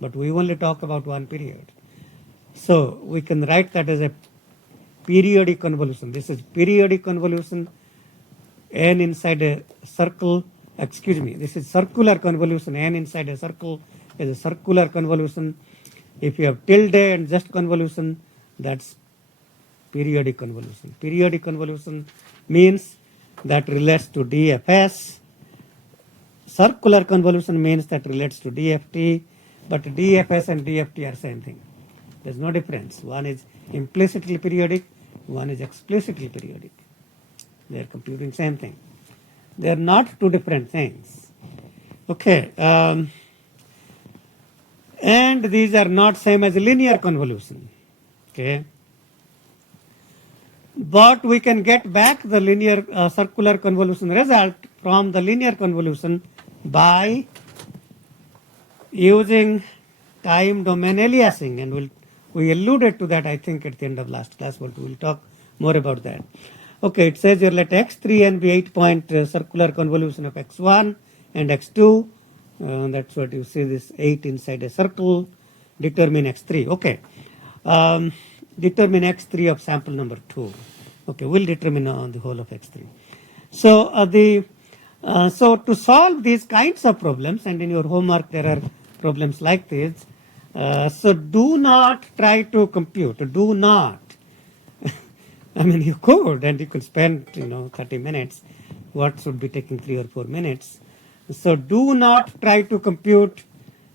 But we only talk about one period. So we can write that as a periodic convolution. This is periodic convolution, n inside a circle, this is circular convolution, n inside a circle is a circular convolution. If you have tilde and just convolution, that's periodic convolution. Periodic convolution means that relates to DFS. Circular convolution means that relates to DFT, but DFS and DFT are same thing. There's no difference. One is implicitly periodic, one is explicitly periodic. They are computing same thing. They are not two different things. Okay. And these are not same as linear convolution. Okay. But we can get back the linear circular convolution result from the linear convolution by using time domain aliasing, and we alluded to that I think at the end of last class, but we'll talk more about that. Okay, it says here let x3n be 8-point circular convolution of x1 and x2. That's what you see, this 8 inside a circle. Determine x3. Okay. Determine x3 of sample number 2. Okay, we'll determine the whole of x3. So so to solve these kinds of problems, and in your homework there are problems like this. So do not try to compute. Do not. I mean, you could, and you could spend 30 minutes. What should be taking 3 or 4 minutes? So do not try to compute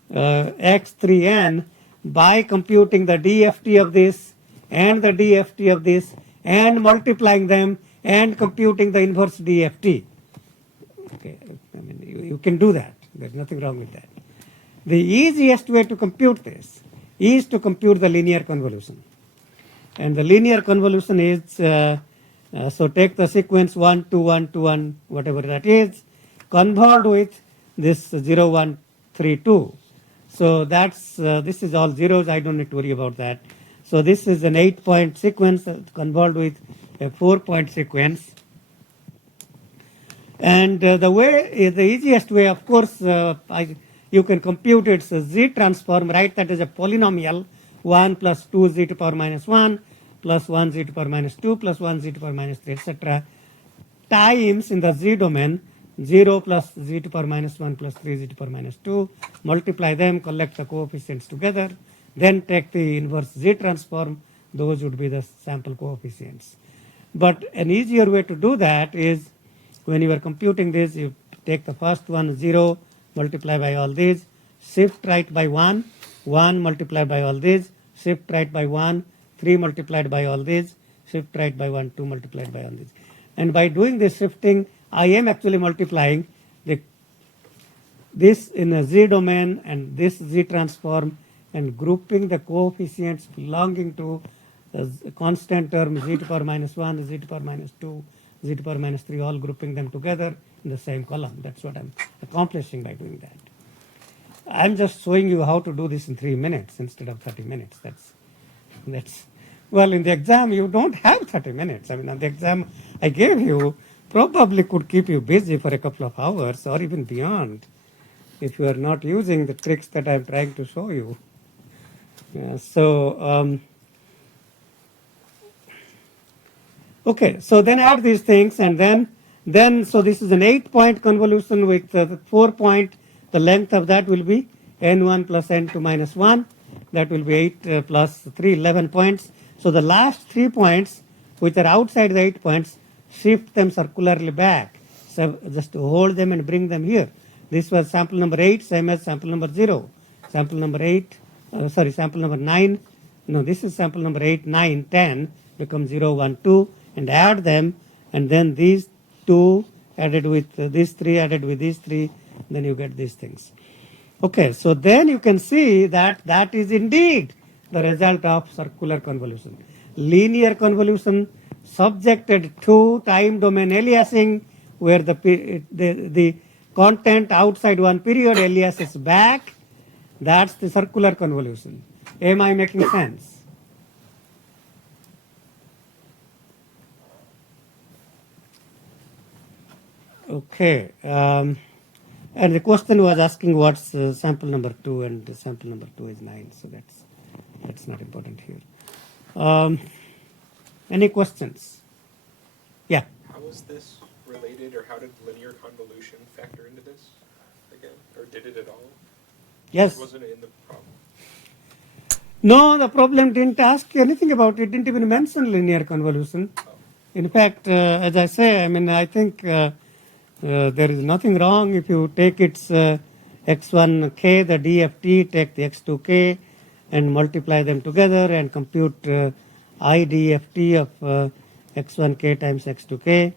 x3n by computing the DFT of this and the DFT of this and multiplying them and computing the inverse DFT. Okay, I mean you can do that. There's nothing wrong with that. The easiest way to compute this is to compute the linear convolution. And the linear convolution is, so take the sequence 1, 2, 1, 2, 1, whatever that is, convolved with this 0, 1, 3, 2. So that's, this is all zeros, I don't need to worry about that. So this is an 8-point sequence convolved with a 4-point sequence. And the easiest way, of course, you can compute its z transform, right? That is a polynomial 1 plus 2 z to power minus 1 plus 1 z to power minus 2 plus 1 z to power minus 3, etc. times in the z domain 0 plus z to power minus 1 plus 3 z to power minus 2. Multiply them, collect the coefficients together, then take the inverse z transform. Those would be the sample coefficients. But an easier way to do that is when you are computing this, you take the first one 0, multiply by all these, shift right by 1, 1 multiplied by all these, shift right by 1, 3 multiplied by all these, shift right by 1, 2 multiplied by all these. And by doing this shifting, I am actually multiplying this in a z domain and this z transform and grouping the coefficients belonging to the constant term z to power minus 1, z to power minus 2, z to power minus 3, all grouping them together in the same column. That's what I'm accomplishing by doing that. I'm just showing you how to do this in 3 minutes instead of 30 minutes. That's well, in the exam you don't have 30 minutes. I mean, on the exam I gave you probably could keep you busy for a couple of hours or even beyond if you are not using the tricks that I'm trying to show you. Yeah, so okay, so then add these things, and then so this is an 8-point convolution with the 4-point. The length of that will be n1 plus n2 minus 1. That will be 8 plus 3, 11 points. So the last 3 points, which are outside the 8 points, shift them circularly back. So just to hold them and bring them here. This was sample number 8, same as sample number 0. Sample number 8, sample number 9. No, this is sample number 8, 9, 10 become 0, 1, 2, and add them, and then these 2 added with these 3 added with these 3, then you get these things. Okay, so then you can see that that is indeed the result of circular convolution. Linear convolution subjected to time domain aliasing, where the content outside one period aliases back. That's the circular convolution. Am I making sense? Okay. And the question was asking what's sample number 2, and sample number 2 is 9. So that's not important here. Any questions? Yeah. How is this related, or how did linear convolution factor into this again? Or did it at all? Yes. Wasn't it in the problem? No, the problem didn't ask you anything about it. Didn't even mention linear convolution. In fact, as I say, I mean, I think there is nothing wrong if you take its x1k, the DFT, take the x2k, and multiply them together and compute IDFT of x1k times x2k.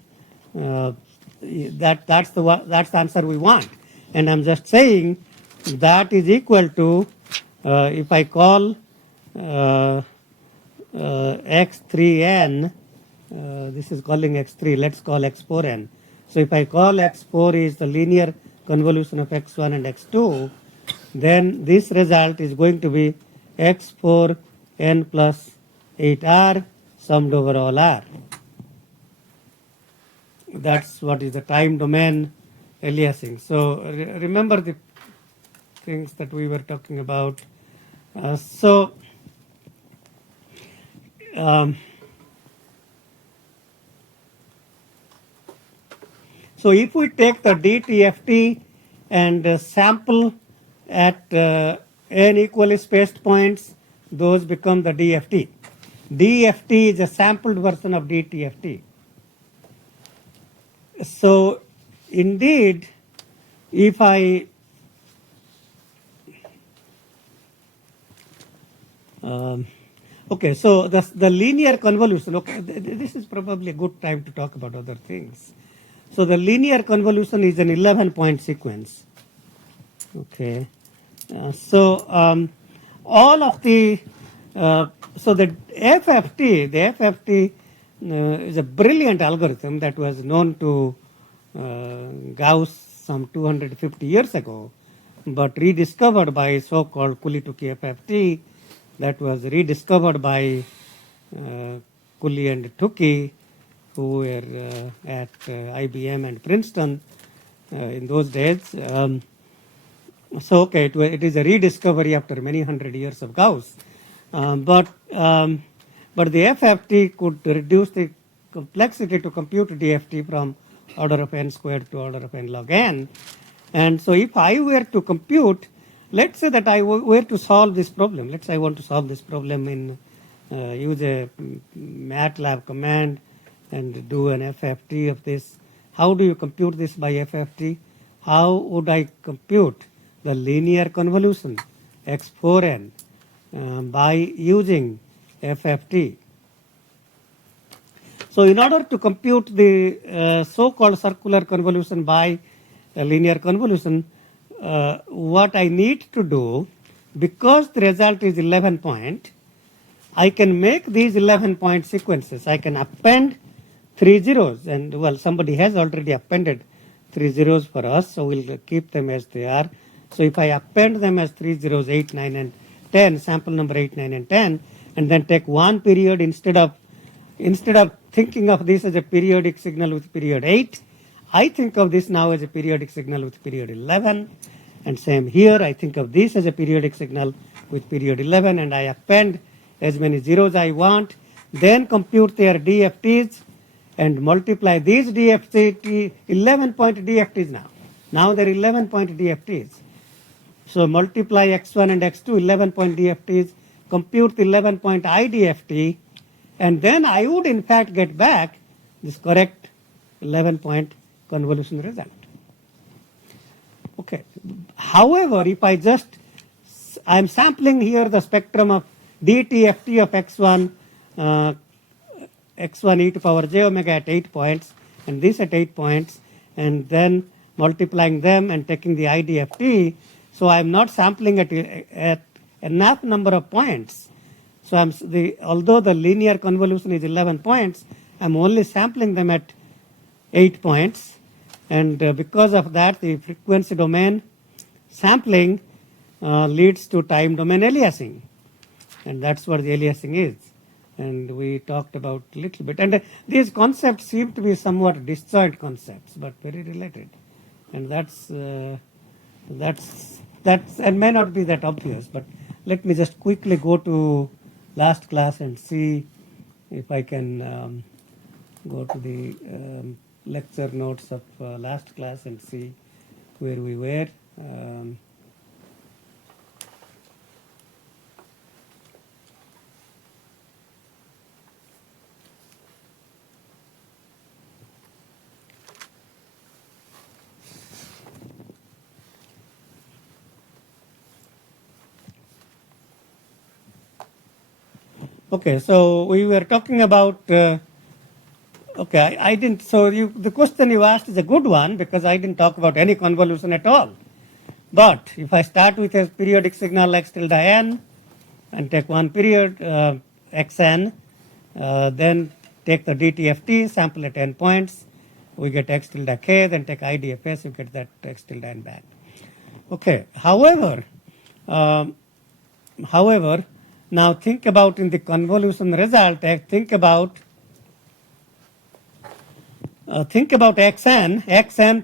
That's the answer we want. And I'm just saying that is equal to if I call x3n, this is calling x3, let's call x4n. So if I call x4 is the linear convolution of x1 and x2, then this result is going to be x4n plus 8r summed over all r. That's what is the time domain aliasing. So remember the things that we were talking about. So if we take the DTFT and sample at n equally spaced points, those become the DFT. DFT is a sampled version of DTFT. So indeed, if I okay, so the linear convolution, okay, this is probably a good time to talk about other things. So the linear convolution is an 11-point sequence. Okay, so all of the so the FFT is a brilliant algorithm that was known to Gauss some 250 years ago, but rediscovered by so-called Kulitukki FFT. That was rediscovered by Kuli and Tukki, who were at IBM and Princeton in those days. So okay, it is a rediscovery after many hundred years of Gauss. But the FFT could reduce the complexity to compute DFT from order of n squared to order of n log n. And so if I were to compute, let's say that I were to solve this problem. Let's say I want to solve this problem in use a MATLAB command and do an FFT of this. How do you compute this by FFT? How would I compute the linear convolution x4n by using FFT? So in order to compute the so-called circular convolution by a linear convolution, what I need to do because the result is 11 point, I can make these 11 point sequences. I can append 3 zeros, and well, somebody has already appended 3 zeros for us, so we'll keep them as they are. So if I append them as 3 zeros, 8, 9, and 10, sample number 8, 9, and 10, and then take one period instead of thinking of this as a periodic signal with period 8, I think of this now as a periodic signal with period 11. And same here, I think of this as a periodic signal with period 11, and I append as many zeros I want, then compute their DFTs and multiply these DFT, 11 point DFTs now. Now they're 11 point DFTs. So multiply x1 and x2, 11 point DFTs, compute the 11 point IDFT, and then I would in fact get back this correct 11 point convolution result. Okay. However, if I'm sampling here the spectrum of DTFT of x1, x1 e to power j omega at 8 points, and this at 8 points, and then multiplying them and taking the IDFT. So I'm not sampling at enough number of points. So although the linear convolution is 11 points, I'm only sampling them at 8 points. And because of that, the frequency domain sampling leads to time domain aliasing. And that's what the aliasing is. And we talked about a little bit. And these concepts seem to be somewhat disjoint concepts, but very related. And that's and may not be that obvious, but let me just quickly go to last class and see if I can go to the lecture notes of last class and see where we were. Okay, so we were talking about, I didn't, so the question you asked is a good one because I didn't talk about any convolution at all. But if I start with a periodic signal x tilde n and take one period xn, then take the DTFT, sample at n points, we get x tilde k, then take IDFS, you get that x tilde n back. Okay, however, now think about in the convolution result, think about xn,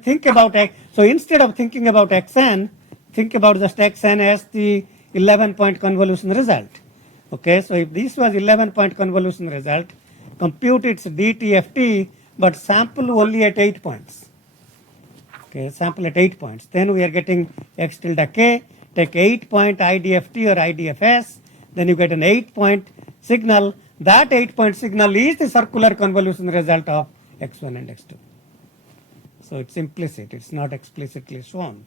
think about x. So instead of thinking about xn, think about just xn as the 11 point convolution result. Okay, so if this was 11 point convolution result, compute its DTFT, but sample only at 8 points. Okay, sample at 8 points. Then we are getting x tilde k, take 8 point IDFT or IDFS, then you get an 8 point signal. That 8 point signal is the circular convolution result of x1 and x2. So it's implicit, it's not explicitly shown.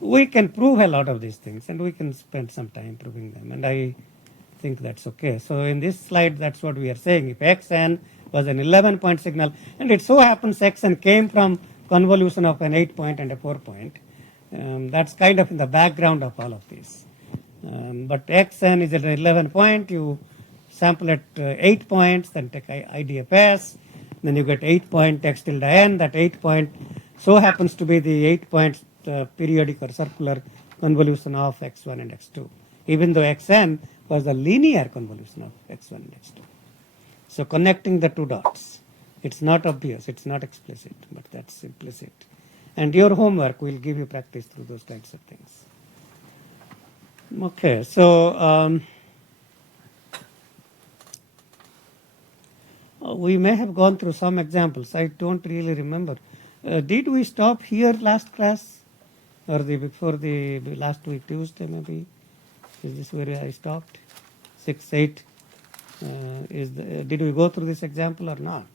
We can prove a lot of these things and we can spend some time proving them, and I think that's okay. So in this slide, that's what we are saying. If xn was an 11 point signal, and it so happens xn came from convolution of an 8 point and a 4 point, that's kind of in the background of all of this. But xn is at 11 point, you sample at 8 points, then take IDFS, then you get 8 point x tilde n. That 8 point so happens to be the 8 point periodic or circular convolution of x1 and x2, even though xn was a linear convolution of x1 and x2. So connecting the two dots, it's not obvious, it's not explicit, but that's implicit. And your homework will give you practice through those kinds of things. Okay, so we may have gone through some examples. I don't really remember. Did we stop here last class, or before the last week Tuesday maybe? Is this where I stopped? 6, 8. Did we go through this example or not?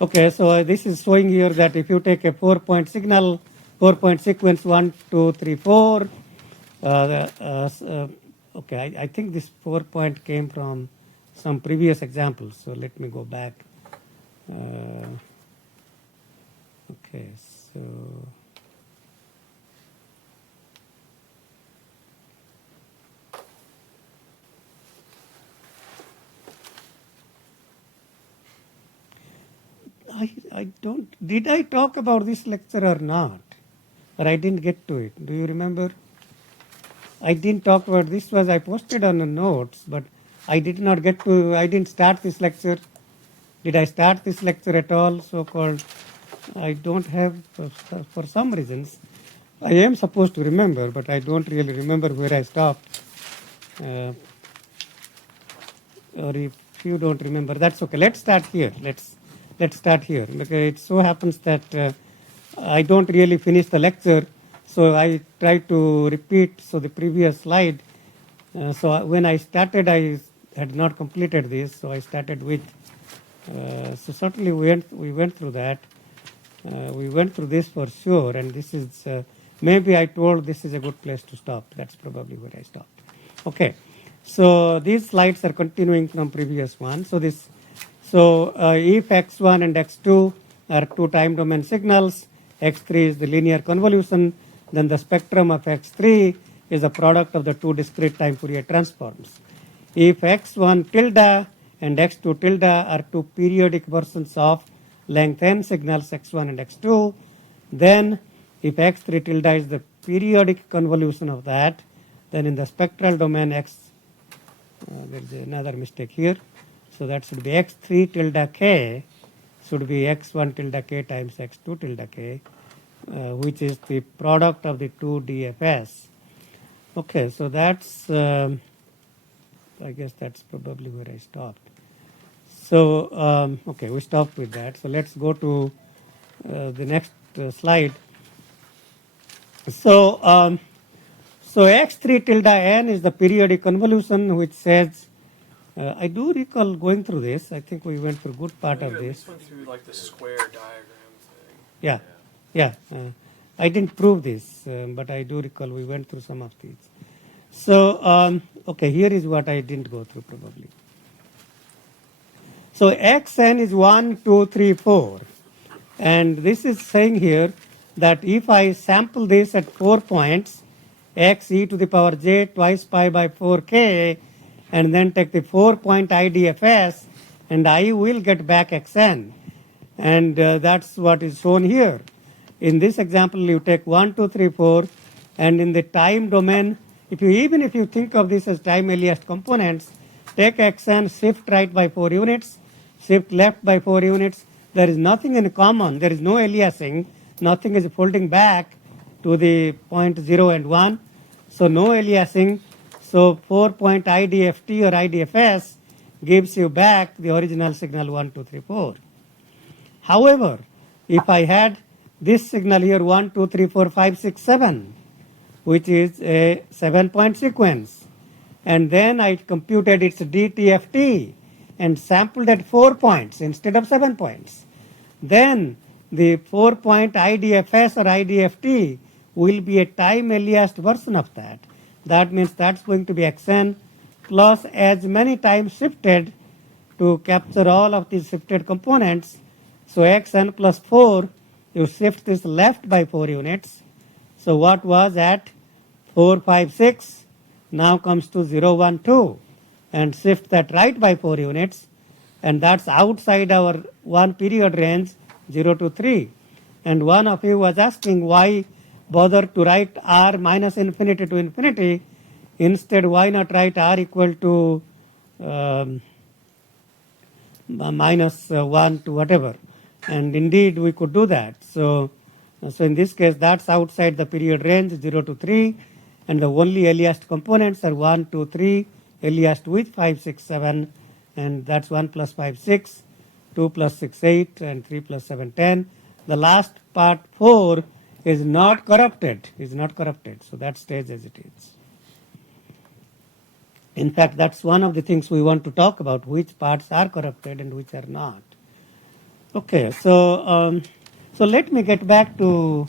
Okay, so this is showing here that if you take a 4 point signal, 4 point sequence 1, 2, 3, 4. Okay, I think this 4 point came from some previous examples. So let me go back. Okay, so I don't. Did I talk about this lecture or not? Or I didn't get to it. Do you remember? I didn't talk about this. I posted on the notes, but I did not get to. I didn't start this lecture. Did I start this lecture at all? So-called. I don't have for some reasons. I am supposed to remember, but I don't really remember where I stopped. Or if you don't remember, that's okay. Let's start here. Let's start here. Okay, it so happens that I don't really finish the lecture, so I try to repeat. So the previous slide. So when I started, I had not completed this, so I started with. So certainly we went through that. We went through this for sure, and this is maybe I told this is a good place to stop. That's probably where I stopped. Okay, so these slides are continuing from previous one. So if x1 and x2 are two time domain signals, x3 is the linear convolution, then the spectrum of x3 is the product of the two discrete time Fourier transforms. If x1 tilde and x2 tilde are two periodic versions of length n signals x1 and x2, then if x3 tilde is the periodic convolution of that, then in the spectral domain there is another mistake here. So that should be x3 tilde k should be x1 tilde k times x2 tilde k, which is the product of the two DFS. Okay, so that's, I guess that's probably where I stopped. So, okay, we stopped with that. So let's go to the next slide. So, x3 tilde n is the periodic convolution which says, I do recall going through this. I think we went through a good part of this. This went through like the square diagram thing. Yeah. I didn't prove this, but I do recall we went through some of these. So, okay, here is what I didn't go through probably. So xn is 1, 2, 3, 4. And this is saying here that if I sample this at 4 points, x e to the power j twice pi by 4k, and then take the 4-point IDFS, and I will get back xn. And that's what is shown here. In this example, you take 1, 2, 3, 4, and in the time domain, even if you think of this as time aliased components, take xn, shift right by 4 units, shift left by 4 units. There is nothing in common. There is no aliasing. Nothing is folding back to the point 0 and 1. So no aliasing. So 4-point IDFT or IDFS gives you back the original signal 1, 2, 3, 4. However, if I had this signal here 1, 2, 3, 4, 5, 6, 7, which is a 7-point sequence, and then I computed its DTFT and sampled at 4 points instead of 7 points, then the 4-point IDFS or IDFT will be a time aliased version of that. That means that's going to be xn plus as many times shifted to capture all of these shifted components. So xn plus 4, you shift this left by 4 units. So what was at 4, 5, 6 now comes to 0, 1, 2, and shift that right by 4 units, and that's outside our one period range 0 to 3. And one of you was asking why bother to write r minus infinity to infinity. Instead, why not write r equal to minus 1 to whatever. And indeed, we could do that. So in this case, that's outside the period range 0 to 3. And the only aliased components are 1, 2, 3, aliased with 5, 6, 7. And that's 1 plus 5, 6, 2 plus 6, 8, and 3 plus 7, 10. The last part 4 is not corrupted. So that stays as it is. In fact, that's one of the things we want to talk about, which parts are corrupted and which are not. Okay, so let me get back to,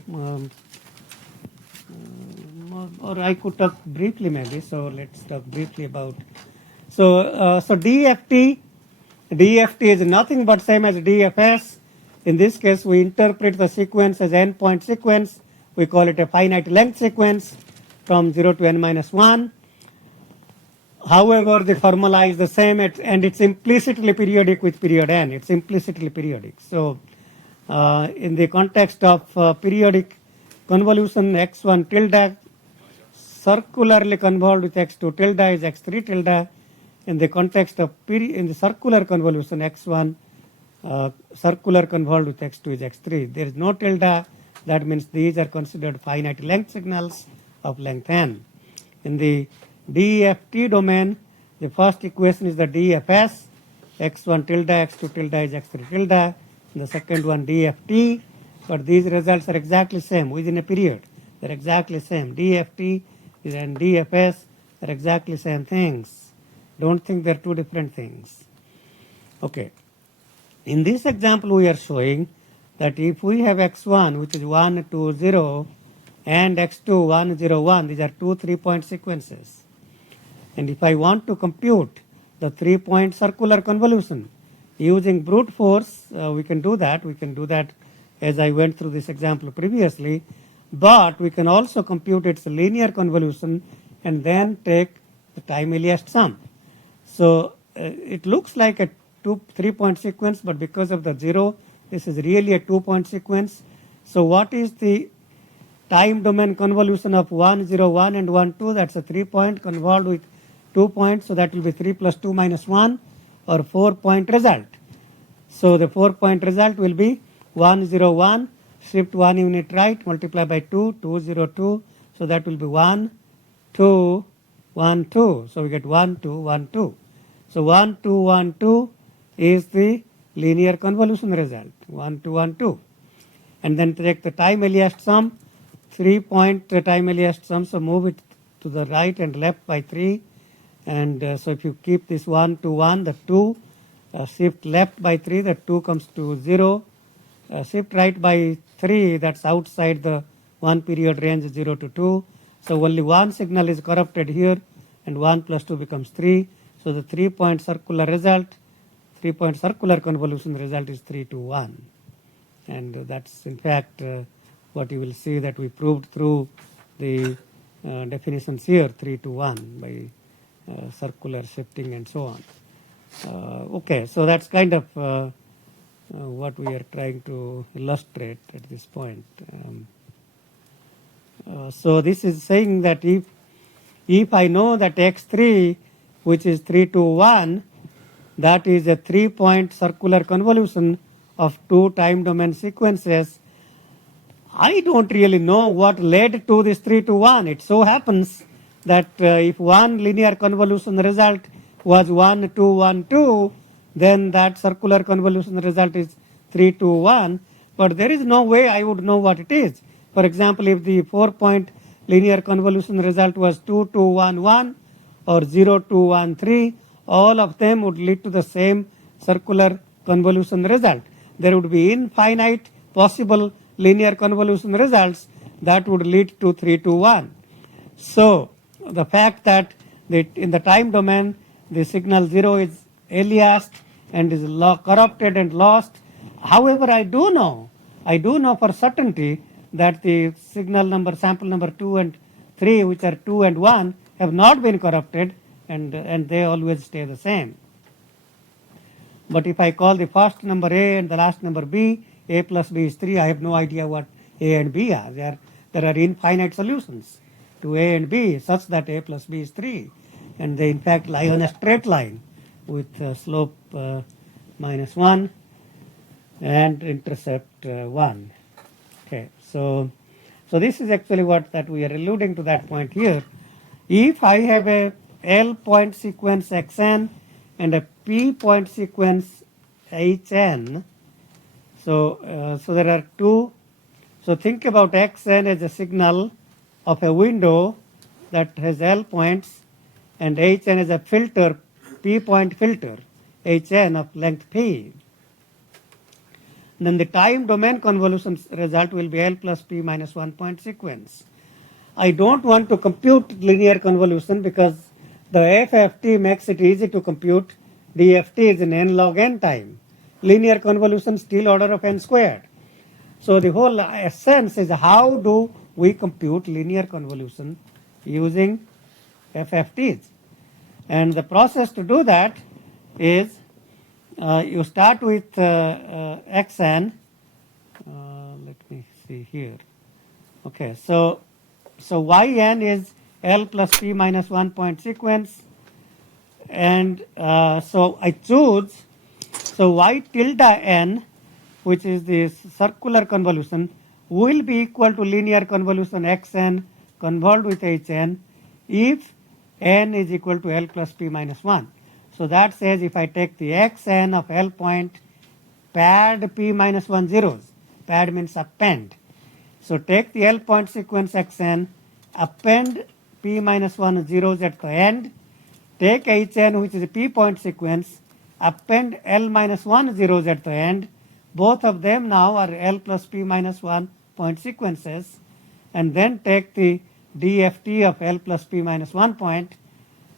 or I could talk briefly maybe. So let's talk briefly about. So DFT is nothing but same as DFS. In this case, we interpret the sequence as n-point sequence. We call it a finite length sequence from 0 to n minus 1. However, the formula is the same, and it's implicitly periodic with period n. It's implicitly periodic. So in the context of periodic convolution x1 tilde circularly convolved with x2 tilde is x3 tilde. In the context of in the circular convolution x1 circular convolved with x2 is x3. There is no tilde. That means these are considered finite length signals of length n. In the DEFT domain, the first equation is the DFS. x1 tilde, x2 tilde is x3 tilde. And the second one DFT. But these results are exactly same within a period. They're exactly same. DFT and DFS are exactly same things. Don't think they're two different things. Okay. In this example, we are showing that if we have x1, which is 1, 2, 0, and x2, 1, 0, 1, these are two 3-point sequences. And if I want to compute the 3-point circular convolution using brute force, we can do that. We can do that as I went through this example previously. But we can also compute its linear convolution and then take the time Eliased sum. So it looks like a 3-point sequence, but because of the 0, this is really a 2-point sequence. So what is the time domain convolution of 1, 0, 1 and 1, 2? That's a 3-point convolved with 2 points. So that will be 3 plus 2 minus 1 or 4-point result. So the 4-point result will be 1, 0, 1, shift 1 unit right, multiply by 2, 2, 0, 2. So that will be 1, 2, 1, 2. So we get 1, 2, 1, 2. So 1, 2, 1, 2 is the linear convolution result, 1, 2, 1, 2. And then take the time Eliased sum, 3-point time Eliased sum, so move it to the right and left by 3. And so if you keep this 1, 2, 1, the 2, shift left by 3, the 2 comes to 0. Shift right by 3, that's outside the 1 period range 0 to 2. So only one signal is corrupted here, and 1 plus 2 becomes 3. So the 3-point circular result, 3-point circular convolution result is 3, 2, 1. And that's in fact what you will see that we proved through the definitions here, 3, 2, 1 by circular shifting and so on. Okay, so that's kind of what we are trying to illustrate at this point. So this is saying that if I know that x3, which is 3, 2, 1, that is a 3-point circular convolution of two time domain sequences, I don't really know what led to this 3, 2, 1. It so happens that if one linear convolution result was 1, 2, 1, 2, then that circular convolution result is 3, 2, 1. But there is no way I would know what it is. For example, if the 4-point linear convolution result was 2, 2, 1, 1 or 0, 2, 1, 3, all of them would lead to the same circular convolution result. There would be infinite possible linear convolution results that would lead to 3, 2, 1. So the fact that in the time domain the signal 0 is aliased and is corrupted and lost. However, I do know for certainty that the signal sample number 2 and 3, which are 2 and 1, have not been corrupted, and they always stay the same. But if I call the first number A and the last number B, A plus B is 3, I have no idea what A and B are. There are infinite solutions to A and B such that A plus B is 3. And they in fact lie on a straight line with slope minus 1 and intercept 1. Okay, so this is actually what that we are alluding to that point here. If I have a L point sequence xn and a P point sequence hn, so there are two. So think about xn as a signal of a window that has L points, and hn as a filter, P point filter, hn of length P. Then the time domain convolution result will be L plus P minus 1 point sequence. I don't want to compute linear convolution because the FFT makes it easy to compute. DFT is in n log n time. Linear convolution still order of n squared. So the whole essence is how do we compute linear convolution using FFTs. And the process to do that is you start with xn let me see here. Okay, so yn is L plus P minus 1 point sequence, and so I choose, so y tilde n, which is the circular convolution, will be equal to linear convolution xn convolved with hn if n is equal to L plus P minus 1. So that says if I take the xn of L point pad P minus 1 zeros, pad means append. So take the L point sequence xn, append P minus 1 zeros at the end, take hn, which is a P point sequence, append L minus 1 zeros at the end. Both of them now are L plus P minus 1 point sequences, and then take the DFT of L plus P minus 1 point,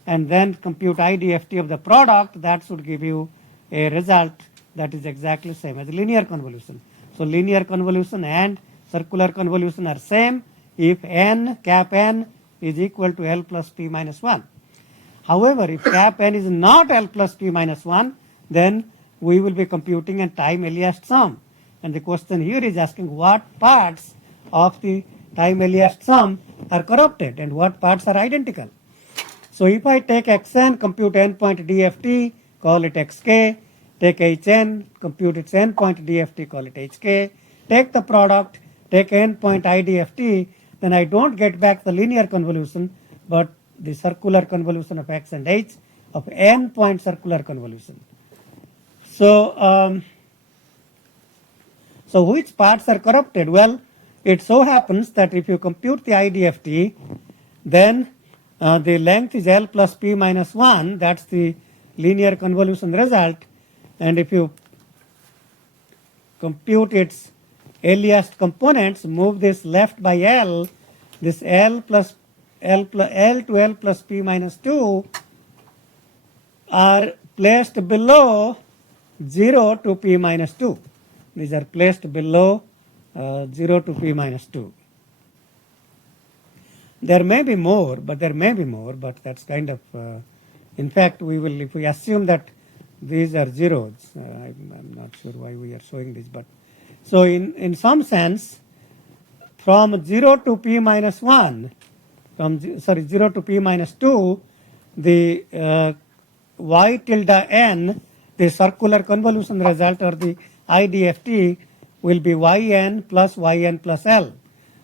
and then compute IDFT of the product. That should give you a result that is exactly the same as linear convolution. So linear convolution and circular convolution are same if n, cap n, is equal to L plus P minus 1. However, if cap n is not L plus P minus 1, then we will be computing a time Elias sum. And the question here is asking what parts of the time Elias sum are corrupted and what parts are identical. So if I take xn, compute n point DFT, call it xk, take hn, compute its n point DFT, call it hk, take the product, take n point IDFT, then I don't get back the linear convolution, but the circular convolution of x and h of n point circular convolution. So, so which parts are corrupted? Well, it so happens that if you compute the IDFT, then the length is L plus P minus 1, that's the linear convolution result, and if you compute its earliest components, move this left by L, this L to L plus P minus 2 are placed below 0 to P minus 2. These are placed below 0 to P minus 2. There may be more, but that's kind of, in fact, we will, if we assume that these are zeros, I'm not sure why we are showing this, but so in some sense, from 0 to P minus 1, 0 to P minus 2, the y tilde n, the circular convolution result or the IDFT will be yn plus L.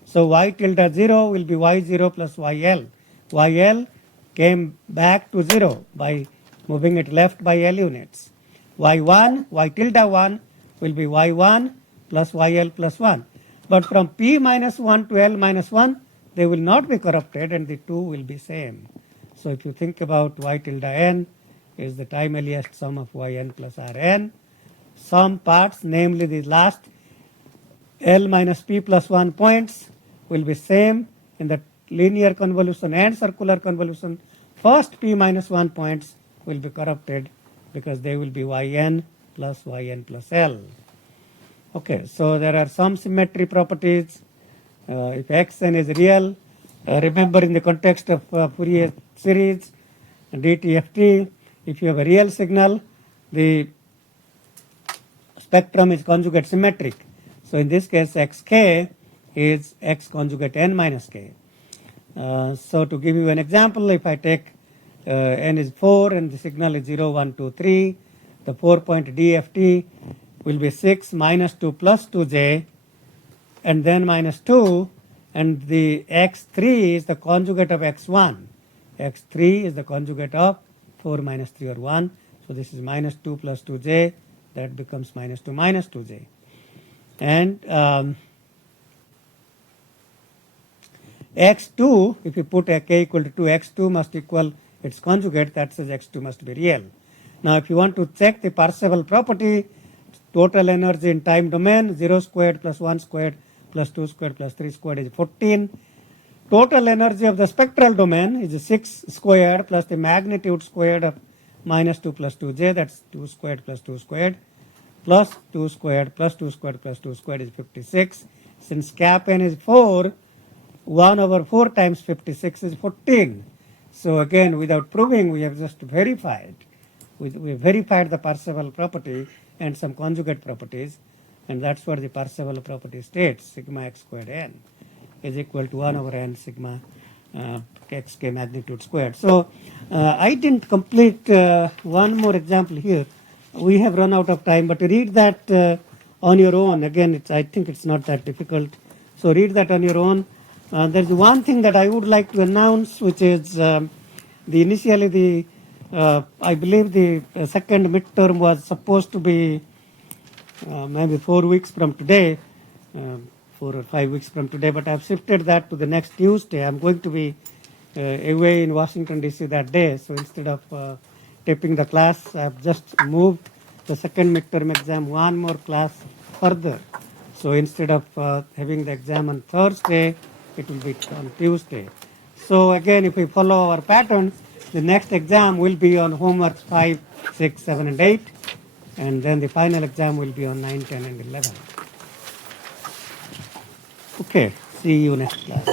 So y tilde 0 will be y0 plus yl. Yl came back to 0 by moving it left by L units. Y1, y tilde 1 will be y1 plus yl plus 1. But from P minus 1 to L minus 1, they will not be corrupted and the two will be same. So if you think about y tilde n is the time earliest sum of yn plus rn, some parts, namely the last L minus P plus 1 points, will be same in the linear convolution and circular convolution. First P minus 1 points will be corrupted because they will be yn plus L. Okay, so there are some symmetry properties. If xn is real, remember in the context of Fourier series, DTFT, if you have a real signal, the spectrum is conjugate symmetric. So in this case, xk is x conjugate n minus k. So to give you an example, if I take n is 4 and the signal is 0, 1, 2, 3, the 4-point DFT will be 6 minus 2 plus 2j and then minus 2, and the x3 is the conjugate of x1. x3 is the conjugate of 4 minus 3 or 1. So this is minus 2 plus 2j, that becomes minus 2 minus 2j. And x2, if you put a k equal to 2, x2 must equal its conjugate, that says x2 must be real. Now if you want to check the Parseval property, total energy in time domain, 0 squared plus 1 squared plus 2 squared plus 3 squared is 14. Total energy of the spectral domain is 6 squared plus the magnitude squared of minus 2 plus 2j, that's 2 squared plus 2 squared plus 2 squared plus 2 squared plus 2 squared is 56. Since cap n is 4, 1 over 4 times 56 is 14. So again, without proving, we have just verified. We verified the Parseval property and some conjugate properties. And that's what the Parseval property states, sigma x squared n is equal to 1 over n sigma xk magnitude squared. So I didn't complete one more example here. We have run out of time, but read that on your own. Again, I think it's not that difficult. So read that on your own. There's one thing that I would like to announce, which is I believe the second midterm was supposed to be maybe 4 weeks from today, 4 or 5 weeks from today, but I've shifted that to the next Tuesday. I'm going to be away in Washington, D.C. that day, so instead of taping the class, I've just moved the second midterm exam one more class further. So instead of having the exam on Thursday, it will be on Tuesday. So again, if we follow our pattern, the next exam will be on homeworks 5, 6, 7, and 8, and then the final exam will be on 9, 10, and 11. Okay, see you next class.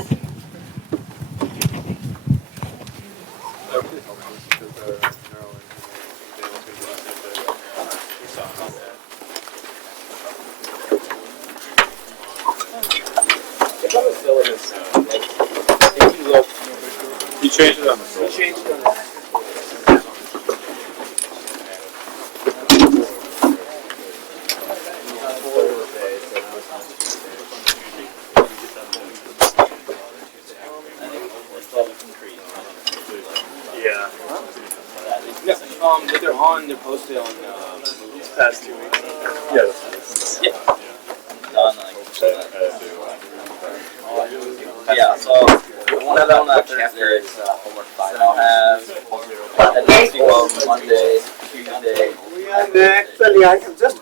You changed it on the syllabus. You changed it on the but they're on, they're posted on, past 2 weeks. Yeah, Yeah, so one of them on Thursday is homework 5. Then I'll have at least Monday, Tuesday. Actually, I have just